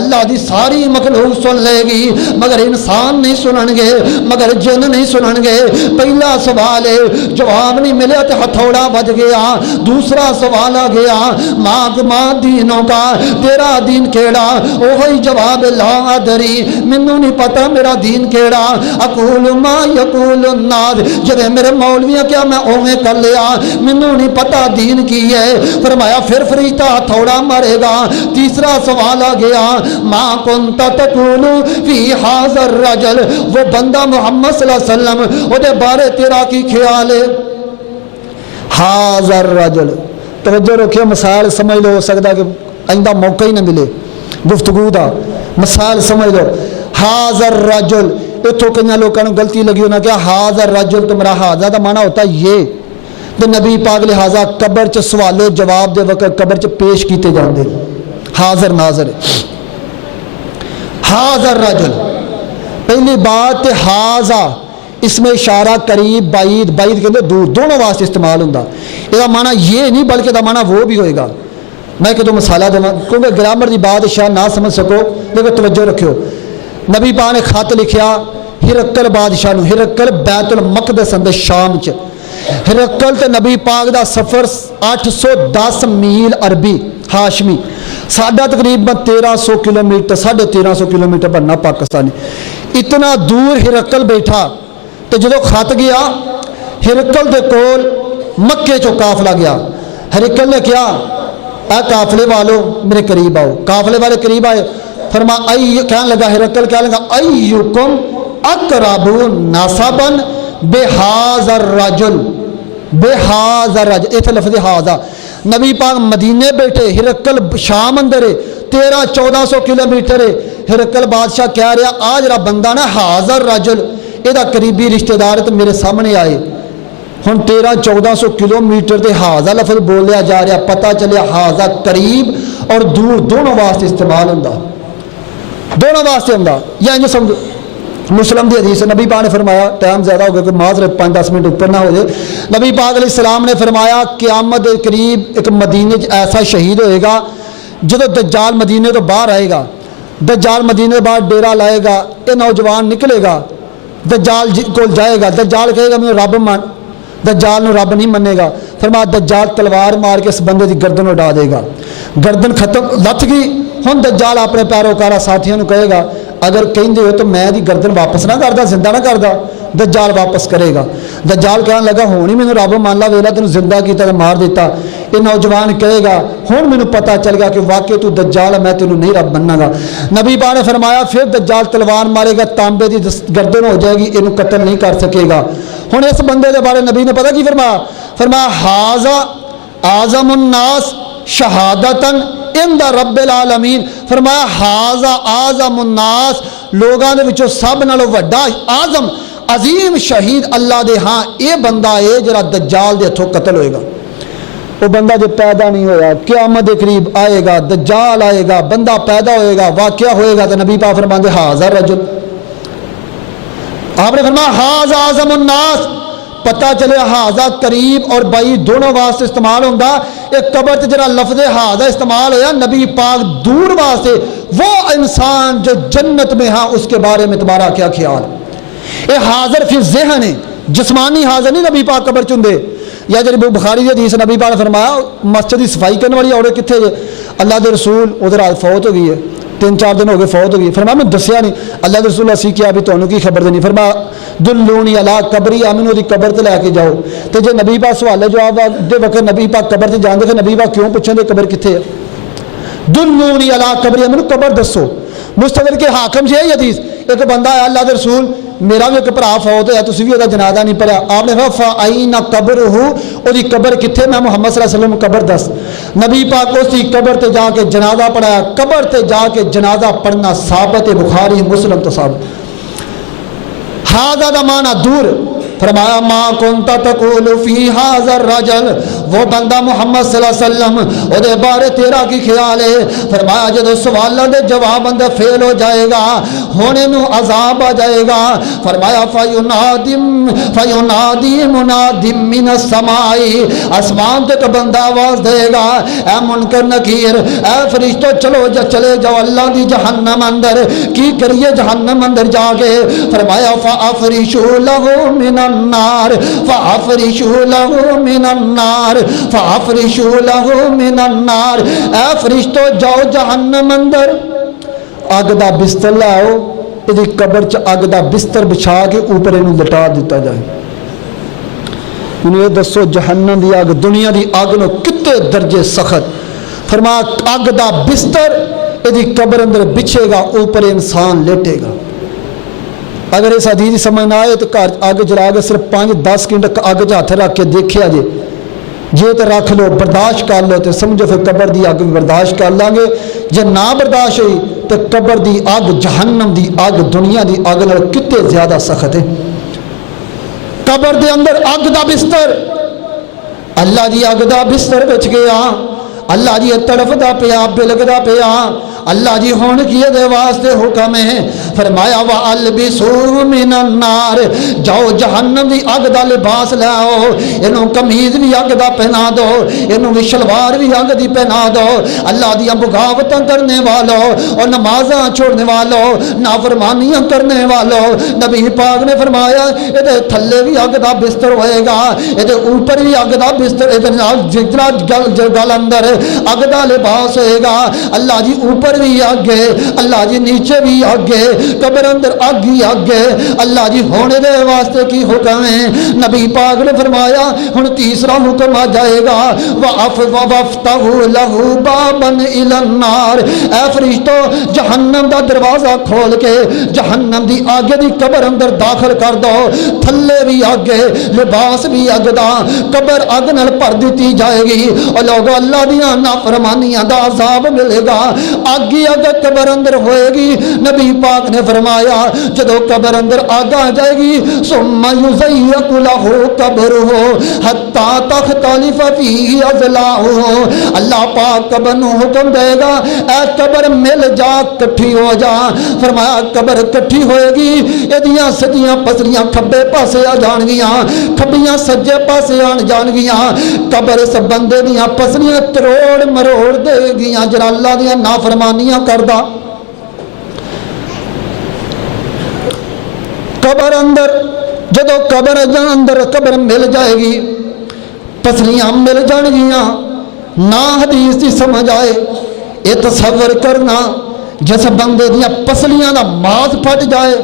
اللہ دی ساری مخلوق سن لے گی مگر انسان نہیں سنن گے، مگر جن نہیں سنن گے۔ پہلا سوال ہے جواب نہیں ملے تو ہتھوڑا بج گیا۔ دوسرا سوال آ گیا ماں دینوں کا، تیرا دین کیڑا؟ وہی جواب لا ادری، منو نہیں پتا میرا دین کیڑا۔ اقول ما یقول الناس، جب میرے مولویاں کیا میں اوے کر لیا، منو نہیں پتا دین کی ہے۔ فرمایا پھر فرشتہ ہتھوڑا مارے گا۔ تیسرا سوال آ گیا ما کنت تقول فی ھذا الرجل، وہ بندہ محمد صلی اللہ علیہ وسلم او دے بارے تیرا کی خیال ہے؟ ھذا الرجل، توجہ رکھو مسائل سمجھ لو، ہو سکتا کہ آئندہ موقع ہی نہ ملے گفتگو دا، مسائل سمجھ لو۔ ھذا الرجل، اتھوں کئی لوگوں کو غلطی لگی ہونا کہ ھذا الرجل تمہارا ھذا دا معنی ہوتا ہے یہ، تو نبی پاک لہذا قبر چ سوال و جواب دے وقت قبر چ پیش کیتے جاندے حاضر ناظر۔ حاضر رجل پہلی بات حاضا اس میں اشارہ قریب بعید، بعید کہتے دور، دونوں واسطے استعمال ہوتا۔ یہ معنی یہ نہیں بلکہ دا معنی وہ بھی ہوئے گا۔ میں کہ تو مسئلہ دوں کیونکہ گرامر دی بات شاید نہ سمجھ سکو، لیکن توجہ رکھو۔ نبی پاک نے خط لکھیا ہرقل بادشاہ نو، ہرقل بیت المقدس اندر شام چ۔ ہرقل تے نبی پاک دا سفر 810 میل عربی ہاشمی، ساڈا تقریباً 1300 کلومیٹر، 1350 کلومیٹر بننا پاکستانی۔ اتنا دور ہرقل بیٹھا تو جدو خط گیا ہرقل دے کول مکے چو قافلہ گیا، ہرقل نے کیا، اے قافلے والو میرے قریب آؤ، قافلے والے قریب آئے، فرما کہنے لگا ہرقل کہنے لگا ایکم اقرب نسبا بہذا الرجل، بہذا الرجل، ایتھے لفظ ہاذا، نبی پاک مدینے بیٹھے، ہرقل شام اندر ہے، 1300-1400 کلومیٹر ہے، ہرقل بادشاہ کہہ رہا آج را بندہ نا ہاذا الرجل، یہ قریبی رشتہ دار تو میرے سامنے آئے، ہن 1300-1400 کلومیٹر دے ہاذا لفظ بولیا جا رہا، پتہ چلیا ہاذا قریب اور دور دونوں واسطے استعمال ہوندہ، دونوں واسطے ہوندہ، یا انجھے سمجھو مسلم دی حدیث ہے، نبی پاک نے فرمایا، ٹائم زیادہ ہو گیا کہ معذرت 5-10 منٹ اوپر نہ ہو جائے، نبی پاک علیہ السلام نے فرمایا قیامت کے قریب ایک مدینے ایسا شہید ہوئے گا جدو دجال مدینے تو باہر آئے گا، دجال مدینے باہر ڈیرا لائے گا، یہ نوجوان نکلے گا، دجال کو جائے گا، دجال کہے گا میں رب مان، دجال نو رب نہیں منے گا، فرمایا دجال تلوار مار کے اس بندے دی گردن اڑا دے گا، گردن ختم لت گئی، ہن دجال اپنے پیروکارا ساتھیوں نے کہے گا اگر کہیں ہو تو میں دی گردن واپس نہ کردا، زندہ نہ کردا، دجال واپس کرے گا، دجال کہنے لگا ہونی مینوں رب مان لا، ویلا تینوں زندہ کیتا تے مار دیتا، یہ نوجوان کہے گا ہن مینوں پتہ چل گیا کہ واقعی تو دجال ہے، میں تینوں نہیں رب مننا گا، نبی پاک نے فرمایا پھر دجال تلوار مارے گا، تانبے دی گردن ہو جائے گی، اینوں قتل نہیں کر سکے گا، ہن اس بندے دے بارے نبی نے پتہ کی فرمایا، فرمایا ھذا اعظم الناس شہادتاً عند رب العالمین، فرمایا ھذا اعظم الناس، لوگاں دے وچوں سب نالوں وڈا اعظم عظیم شہید اللہ دے ہاں اے بندہ ہے جڑا دجال دے ہتھوں قتل ہوئے گا، وہ بندہ جو پیدا نہیں ہویا، قیامت دے قریب آئے گا، دجال آئے گا، بندہ پیدا ہوئے گا، واقعہ ہوئے گا، تو نبی پاک فرماندے ھذا الرجل، آپ نے فرمایا ھذا اعظم الناس، پتہ چلے ھذا قریب اور بعید دونوں واسطے استعمال ہوندہ، ایک قبر تے جڑا لفظ ھذا استعمال ہویا، نبی پاک دور واسطے وہ انسان جو جنت میں ہاں اس کے بارے میں تمہارا کیا خیال، اے حاضر فی ذہن ہے، جسمانی حاضر نہیں نبی پاک قبر چندے، یا جب بخاری دی حدیث نبی پاک نے فرمایا مسجد کی صفائی کرنے والی عورت کتنے جے، اللہ دے رسول ادھر فوت ہو گئی ہے، 3-4 دن ہو گئے فوت ہو گئی، فرمایا میں دسیا نہیں، اللہ دے رسول اسی کیا بھی تانوں کی خبر دینی، فرمایا دلونی علی قبری، امنو دی قبر تے لے کے جاؤ، تے جے نبی پاک سوال جواب دے وقت نبی پاک قبر تے جاندے کہ نبی پاک کیوں پوچھیں دے قبر کتنے ہے، دلونی علی قبری، امنو قبر دسو، مستدرک کے حاکم جی ہے حدیث، ایک بندہ ہے اللہ دے رسول میرا بھی ایک بھرا فوت ہوا، تسی بھی وہ جنازہ نہیں پڑھا، آپ نے کہا فَأَيْنَ قَبْرُهُ، وہ دی قبر کتنے، میں محمد صلی اللہ علیہ وسلم قبر دس، نبی پاک اس دی قبر تے جا کے جنازہ پڑھایا، قبر تے جا کے جنازہ پڑھنا ثابت ہے، بخاری مسلم تو ثابت، ھذا دا معنی دور، فرمایا ما کنت تقول فی ھذا الرجل، وہ بندہ محمد صلی اللہ علیہ وسلم او دے بارے تیرا کی خیال ہے، فرمایا جدو سوالوں دے جواب اندر فیل ہو جائے گا، ہونے نو عذاب آ جائے گا، فرمایا فینادی منادم من السماء، آسمان تک بندہ آواز دے گا اے منکر نکیر، اے فرشتو چلو چلے جاؤ اللہ دی جہنم اندر، کی کریے جہنم اندر جا کے، فرمایا فافرشوا له من النار، فافرشوا له من النار، فافرشوا له من النار، اے فرشتو جاؤ جہنم اندر اگ دا بستر لاؤ، یہ قبر چ اگ دا بستر بچھا کے اوپر انہوں لٹا دیتا جائے، انہوں یہ دسو جہنم دی اگ دنیا دی اگ نو کتے درجے سخت، فرمایا اگ دا بستر یہ قبر اندر بچھے گا، اوپر انسان لیٹے گا، اگر اس حدیث سمجھ نہ آئے تو اگ جلا کے صرف 5-10 منٹ اگ چ ہاتھ رکھ کے دیکھیا جے، جے تو رکھ لو برداشت کر لو تو سمجھو پھر قبر دی اگ بھی برداشت کر لیں گے، جے نہ برداشت ہوئی تو قبر دی اگ جہنم دی اگ دنیا دی اگ نال کتے زیادہ سخت ہے، قبر دے اندر اگ دا بستر، اللہ دی اگ دا بستر بچ گیا، اللہ دی طرف دا پیا بلگ دا پیا، اللہ جی ہون کیے دے واسطے حکم ہے، فرمایا وَأَلْبِسُوا مِنَ النَّارِ، جاؤ جہنم دی اگ دا لباس لے آؤ، انہوں قمیض بھی اگ دا پہنا دو، انہوں بھی شلوار بھی اگ دی پہنا دو، اللہ دی بغاوتاں کرنے والوں اور نمازاں چھوڑنے والوں نافرمانیاں کرنے والوں، نبی پاک نے فرمایا یہ تھلے بھی اگ دا بستر ہوئے گا، یہ اوپر بھی اگ دا بستر، جتنا گل اندر اگ دا لباس ہوئے گا، اللہ جی اوپر اوپر بھی اگ ہے اللہ جی نیچے بھی اگ ہے قبر اندر اگ ہی اگ ہے اللہ جی ہونے دے واسطے کی حکم ہے نبی پاک نے فرمایا ہن تیسرا حکم آ جائے گا وَافْتَحُوا لَهُ بَابًا إِلَى النَّارِ اے فرشتو جہنم دا دروازہ کھول کے جہنم دی آگ دی قبر اندر داخل کر دو تھلے بھی اگ ہے لباس بھی اگ دا قبر اگ نال بھر دیتی جائے گی اور لوگوں اللہ دیاں نافرمانیاں دا عذاب ملے گا اگ ہی اگ قبر اندر ہوئے گی نبی پاک نے فرمایا جدو قبر اندر آگ آ جائے گی ثم يُزَيَّقُ لَهُ قَبْرُهُ حَتَّى تَخْتَلِفَ فِيهِ أَضْلَاعُهُ اللہ پاک قبر نو حکم دے گا اے قبر مل جا کٹھی ہو جا فرمایا قبر کٹھی ہوئے گی ایدیاں سجیاں پسلیاں کھبے پاسے آ جان گیاں کھبیاں سجے پاسے آن جان گیاں قبر اس بندے دیاں پسلیاں تروڑ مروڑ دے گیاں جڑا اللہ دیاں نافرمانیاں کردا قبر اندر جدو قبر اندر قبر مل جائے گی پسلیاں مل جان گیاں نہ حدیث دی سمجھ آئے یہ تصور کرنا جس بندے دیاں پسلیاں نہ ماس پھٹ جائے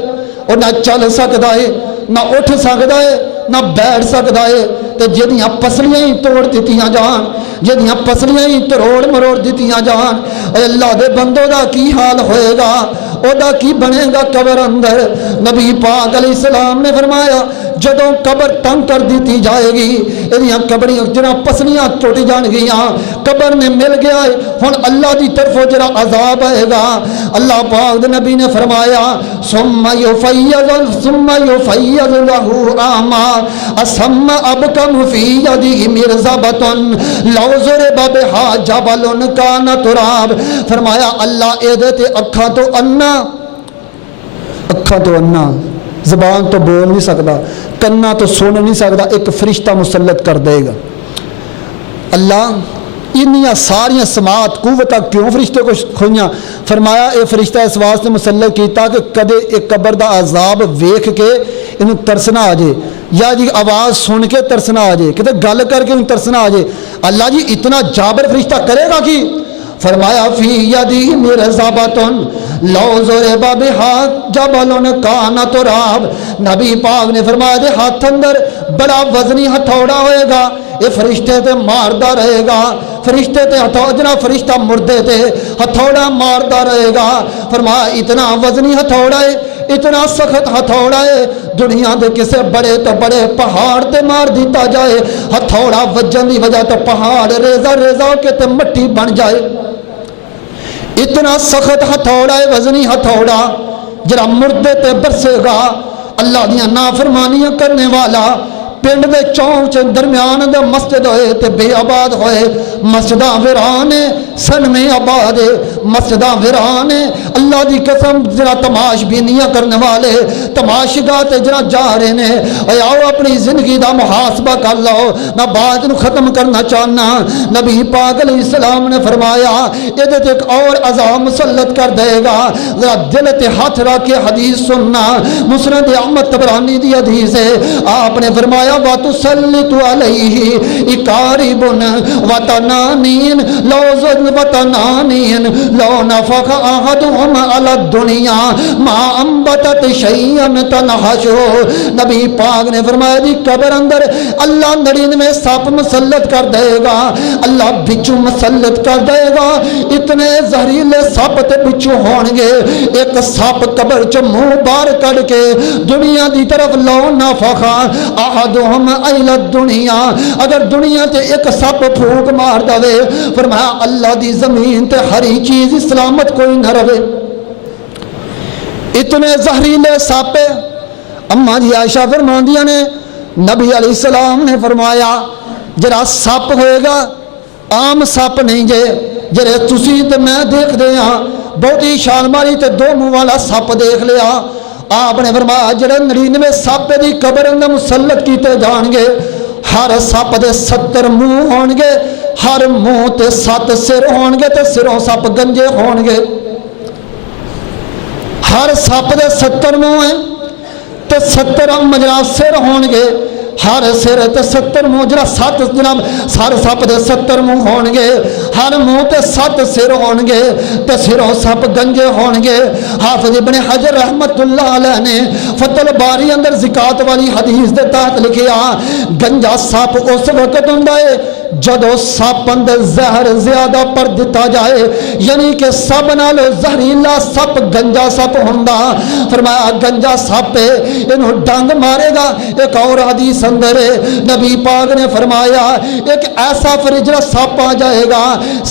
اور نہ چل سکتا ہے نہ اٹھ سکتا ہے نہ بیٹھ سکتا ہے تو جدیاں پسلیاں ہی توڑ دیتیاں جان جدیاں پسلیاں ہی تروڑ مروڑ دیتیاں جان اے اللہ دے بندوں دا کی حال ہوئے گا او دا کی بنے گا قبر اندر نبی پاک علیہ السلام نے فرمایا جدوں قبر تنگ کر دیتی جائے گی ایدیاں قبریاں جنہ پسلیاں ٹوٹ جان گیاں قبر نے مل گیا ہے ہن اللہ دی طرفوں جرا عذاب آئے گا اللہ پاک دے نبی نے فرمایا ثم يفيض له أعمى أصم أبكم في يده مرزبة لو ضرب بها جبل كان تراب فرمایا اللہ اے دے تے اکھاں تو انا زبان تو بول نہیں سکتا کنا تو سن نہیں سکتا ایک فرشتہ مسلط کر دے گا اللہ انہیاں ساریاں سماعت قوتاں کیوں فرشتے کو کھوئیاں فرمایا اے فرشتہ اس واسطے مسلط کیتا کہ کدے ایک قبر دا عذاب ویکھ کے انہوں ترسنا آ جائے یا جی آواز سن کے ترسنا آ جائے کہتے گل کر کے انہوں ترسنا آ جائے اللہ جی اتنا جابر فرشتہ کرے گا کی فرمایا فی یدی مرزبۃ لو ضرب بها جبل کان تراب نبی پاک نے فرمایا دے ہاتھ اندر بڑا وزنی ہتھوڑا ہوئے گا یہ فرشتے تے ماردا رہے گا فرشتے تے ہتھوڑا فرشتہ مردے تے ہتھوڑا ماردا رہے گا فرمایا اتنا وزنی ہتھوڑا ہے اتنا سخت ہتھوڑا ہے دنیا دے کسے بڑے تو بڑے پہاڑ تے مار دیتا جائے ہتھوڑا وجن دی وجہ تو پہاڑ ریزہ ریزہ کے تے مٹی بن جائے اتنا سخت ہتھوڑا ہے وزنی ہتھوڑا جرا مردے تے برسے گا اللہ دیاں نافرمانیاں کرنے والا پنڈ دے چونچ درمیان دے مسجد ہوئے تے بے آباد ہوئے مسجداں ویران سن میں آباد مسجداں ویران اللہ دی قسم جرا تماش بینیاں کرنے والے تماشگاہ تے جرا جا رہے نے اے آؤ اپنی زندگی دا محاسبہ کر لو میں بات نو ختم کرنا چاہنا نبی پاک علیہ السلام نے فرمایا یہ تے ایک اور عذاب مسلط کر دے گا ذرا دل تے ہاتھ رکھ کے حدیث سننا مسند احمد طبرانی دی حدیث ہے آپ نے فرمایا وَتُسَلِّتُ عَلَيْهِ إِقَارِبٌ وَتَنَانِينَ لَوْ زَدْ وَتَنَانِينَ لَوْ نَفَخَ أَحَدُهُمْ عَلَى الدُّنْيَا مَا أَنْبَتَتْ شَيْئًا تَنْحَشُ نبی پاک نے فرمایا جی قبر اندر اللہ 99 ساپ مسلط کر دے گا اللہ بچو مسلط کر دے گا اتنے زہریلے ساپ تے بچو ہون گے ایک ساپ قبر چ منہ باہر کر کے دنیا دی طرف لو نفخ احدهم الى الدنیا اگر دنیا تے ایک سپ پھونک مار دے فرمایا اللہ دی زمین تے ہری چیز سلامت کوئی نہ رہے اتنے زہریلے ساپے اما جی عائشہ فرماندیاں نے نبی علیہ السلام نے فرمایا جرا سپ ہوئے گا عام سپ نہیں جے جرے تسی تے میں دیکھ دے ہاں بہت ہی شان ماری تے دو منہ والا سپ دیکھ لیا آپ نے فرمایا جڑے 99 سپ دی قبر اندر مسلط کیتے جان گے ہر سپ دے 70 منہ ہون گے ہر منہ تے 7 سر ہون گے تے سروں سپ گنجے ہون گے ہر سپ دے 70 منہ ہیں تے 70 مجرا سر ہون گے ہر سر تے 70 منہ، جڑا 7 جناب سر سپ دے 70 منہ ہون گے، ہر منہ تے 7 سر ہون گے تے سروں سپ گنجے ہون گے۔ حافظ ابن حجر رحمت اللہ علیہ نے فتح الباری اندر زکات والی حدیث دے تحت لکھیا گنجا سپ اس وقت ہوندا ہے جدو سپ اندر زہر زیادہ پر دتا جائے، یعنی کہ سب نالو زہریلا سپ گنجا سپ ہوندا۔ فرمایا گنجا سپ انہوں ڈنگ مارے گا۔ ایک اور حدیث اندر نبی پاک نے فرمایا ایک ایسا فرجرا سپ آ جائے گا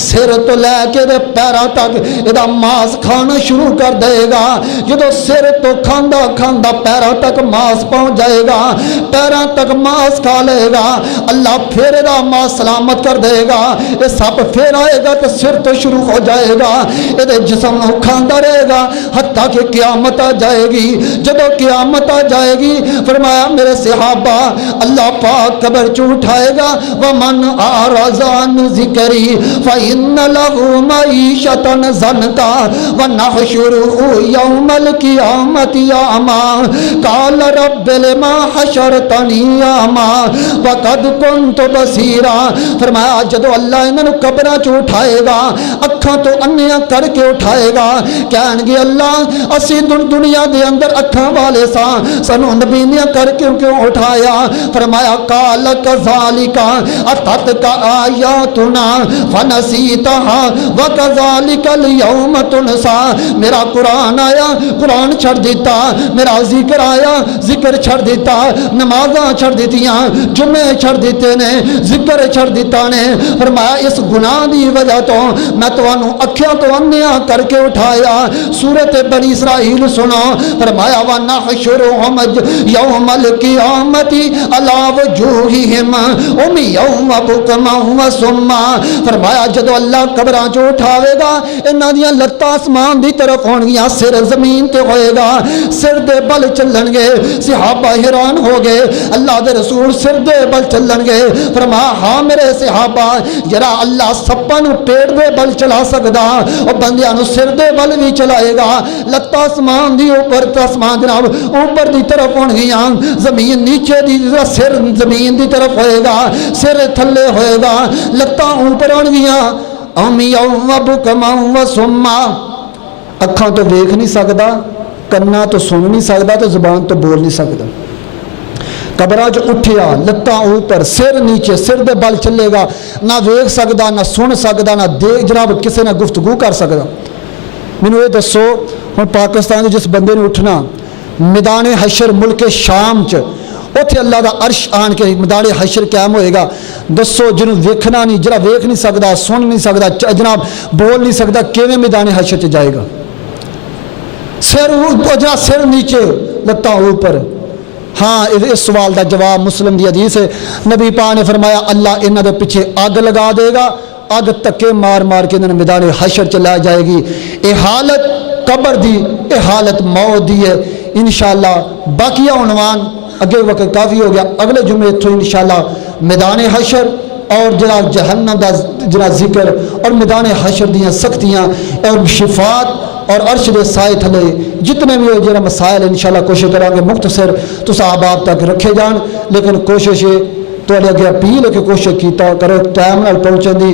سر تو لے کے دے پیرا تک ادا ماس کھانا شروع کر دے گا۔ جدو سر تو کھاندا کھاندا پیرا تک ماس پہنچ جائے گا، پیرا تک ماس کھا لے گا، اللہ پھر ادا ماس سلامت کر دے گا۔ یہ سپ پھر آئے گا تو سر تو شروع ہو جائے گا، یہ جسم نو کھاندا رہے گا حتیٰ کہ قیامت آ جائے گی۔ جدو قیامت آ جائے گی فرمایا میرے صحابہ اللہ پاک قبر چ اٹھائے گا ومن اعرض عن ذکری فإن له معیشة ضنکا ونحشره یوم القیامة اعمی قال رب لما حشرتنی اعمی وقد كنت بصیرا۔ فرمایا جدو اللہ انہوں قبرہ چ اٹھائے گا اکھاں تو انیاں کر کے اٹھائے گا، کہن گے اللہ اسی دنیا دے اندر اکھاں والے ساں سنوں نبینیاں کر کے کیوں اٹھایا؟ فرمایا قال کذالک اتتک آیاتنا فنسیتها وکذالک اليوم تنسی۔ میرا قرآن آیا قرآن چھڑ دیتا، میرا ذکر آیا ذکر چھڑ دیتا، نمازاں چھڑ دیتیاں، جمعے چھڑ دیتے نے، ذکر چھڑ دیتا نے۔ فرمایا اس گناہ دی وجہ تو میں تانوں اکھیاں تو انیاں کر کے اٹھایا۔ سورۃ بنی اسرائیل سنو، فرمایا وَنَحْشُرُهُمْ يَوْمَ الْقِيَامَةِ عَلَىٰ وُجُوهِهِمْ عُمْيًا وَبُكْمًا وَصُمًّا۔ فرمایا جدو اللہ قبراں چ اٹھاوے گا انہاں دیاں لتاں آسمان دی طرف ہون گیاں، سر زمین تے ہوئے گا، سر دے بل چلن گے۔ صحابہ حیران ہو گئے، اللہ دے رسول سر دے بل چلن گے؟ فرمایا ہاں میرے صحابہ جرا اللہ سپاں نو پیٹ دے بل چلا سکدا اور بندیاں نو سر دے بل بھی چلائے گا۔ لتاں آسمان دی اوپر تے آسمان جناب اوپر دی طرف ہون گیاں، زمین نیچے دی، سر زمین دی طرف ہوئے گا، سر تھلے ہوئے گا، لتاں اوپر ہون گیاں۔ عُمْيًا وَبُكْمًا وَصُمًّا، اکھاں تو ویکھ نہیں سکدا، کنا تو سن نہیں سکدا، تو زبان تو بول نہیں سکدا۔ قبراں چ اٹھیا لتاں اوپر سر نیچے، سر دے بل چلے گا، نہ ویکھ سکدا، نہ سن سکدا، نہ دیکھ جناب کسے نہ گفتگو کر سکدا۔ مینوں یہ دسو ہن پاکستان دے جس بندے نے اٹھنا میدان حشر ملک شام چ اوتھے اللہ دا عرش آن کے میدان حشر قائم ہوئے گا، دسو جنوں ویکھنا نہیں، جڑا ویکھ نہیں سکدا، سن نہیں سکدا، جناب بول نہیں سکدا، کیویں میدان حشر چ جائے گا؟ سر جڑا سر نیچے لتاں اوپر۔ ہاں اس سوال دا جواب مسلم دی حدیث ہے، نبی پاک نے فرمایا اللہ انہاں دے پیچھے اگ لگا دے گا، اگ تکے مار مار کے انہاں میدان حشر چلا جائے گی۔ اے حالت قبر دی، اے حالت موت دی ہے۔ انشاءاللہ باقیہ عنوان اگے وقت کافی ہو گیا، اگلے جمعے تو انشاءاللہ میدان حشر اور جناب جہنم دا جناب ذکر اور میدان حشر دیاں سختیاں اور شفاعت اور عرش دے سائے تھلے جتنے بھی جڑا مسائل انشاءاللہ کوشش کریں گے مختصر تو آپ تک رکھے جان، لیکن کوشش تھوڑے اگے اپیل ہے کہ کوشش کیتا کرو ٹائم نال پہنچن دی۔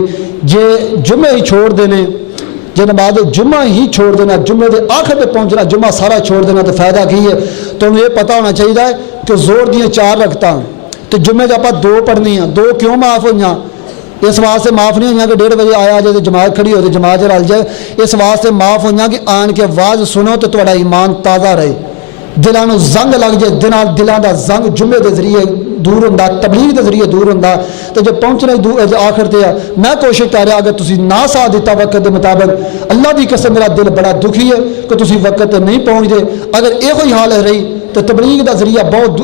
جے جمعے ہی چھوڑ دینے، جے نماز جمعہ ہی چھوڑ دینا، جمعے دے آخر تے پہنچنا، جمعہ سارا چھوڑ دینا تو فائدہ کی ہے؟ تو انہیں یہ پتہ ہونا چاہیے کہ زور دیاں 4 رکھتا تو جمعے جب آپ 2 پڑھنی ہیں، 2 کیوں معاف ہوئیاں؟ اس واسطے معاف نہیں ہوئی کہ 1:30 بجے آیا جائے تو جماعت کھڑی ہو تو جماعت رل جائے، اس واسطے معاف ہوئی کہ آن کے آواز سنو تو تھوڑا ایمان تازہ رہے، دلوں نو زنگ لگ جائے، دلوں دا زنگ جمعے دے ذریعے دور ہوندا، تبلیغ دے ذریعے دور ہوندا، تو جب پہنچنا آخر تے میں کوشش کر رہا اگر تسی نہ ساتھ دیتا وقت دے مطابق، اللہ دی قسم میرا دل بڑا دکھی ہے کہ تسی وقت تے نہیں پہنچ دے۔ اگر یہ کوئی حال رہی تو تبلیغ دا ذریعہ بہت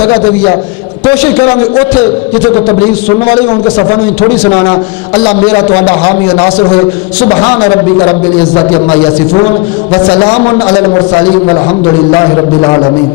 جگہ تے بھی ہے، کوشش کریں گے اوتھے جتھے کوئی تبلیغ سننے والے ہون کے صفحہ میں تھوڑی سنانا۔ اللہ میرا تو اللہ حامی و ناصر ہوئے۔ سبحان ربک رب العزت عما یصفون وسلام علی المرسلین والحمد للہ رب العالمین۔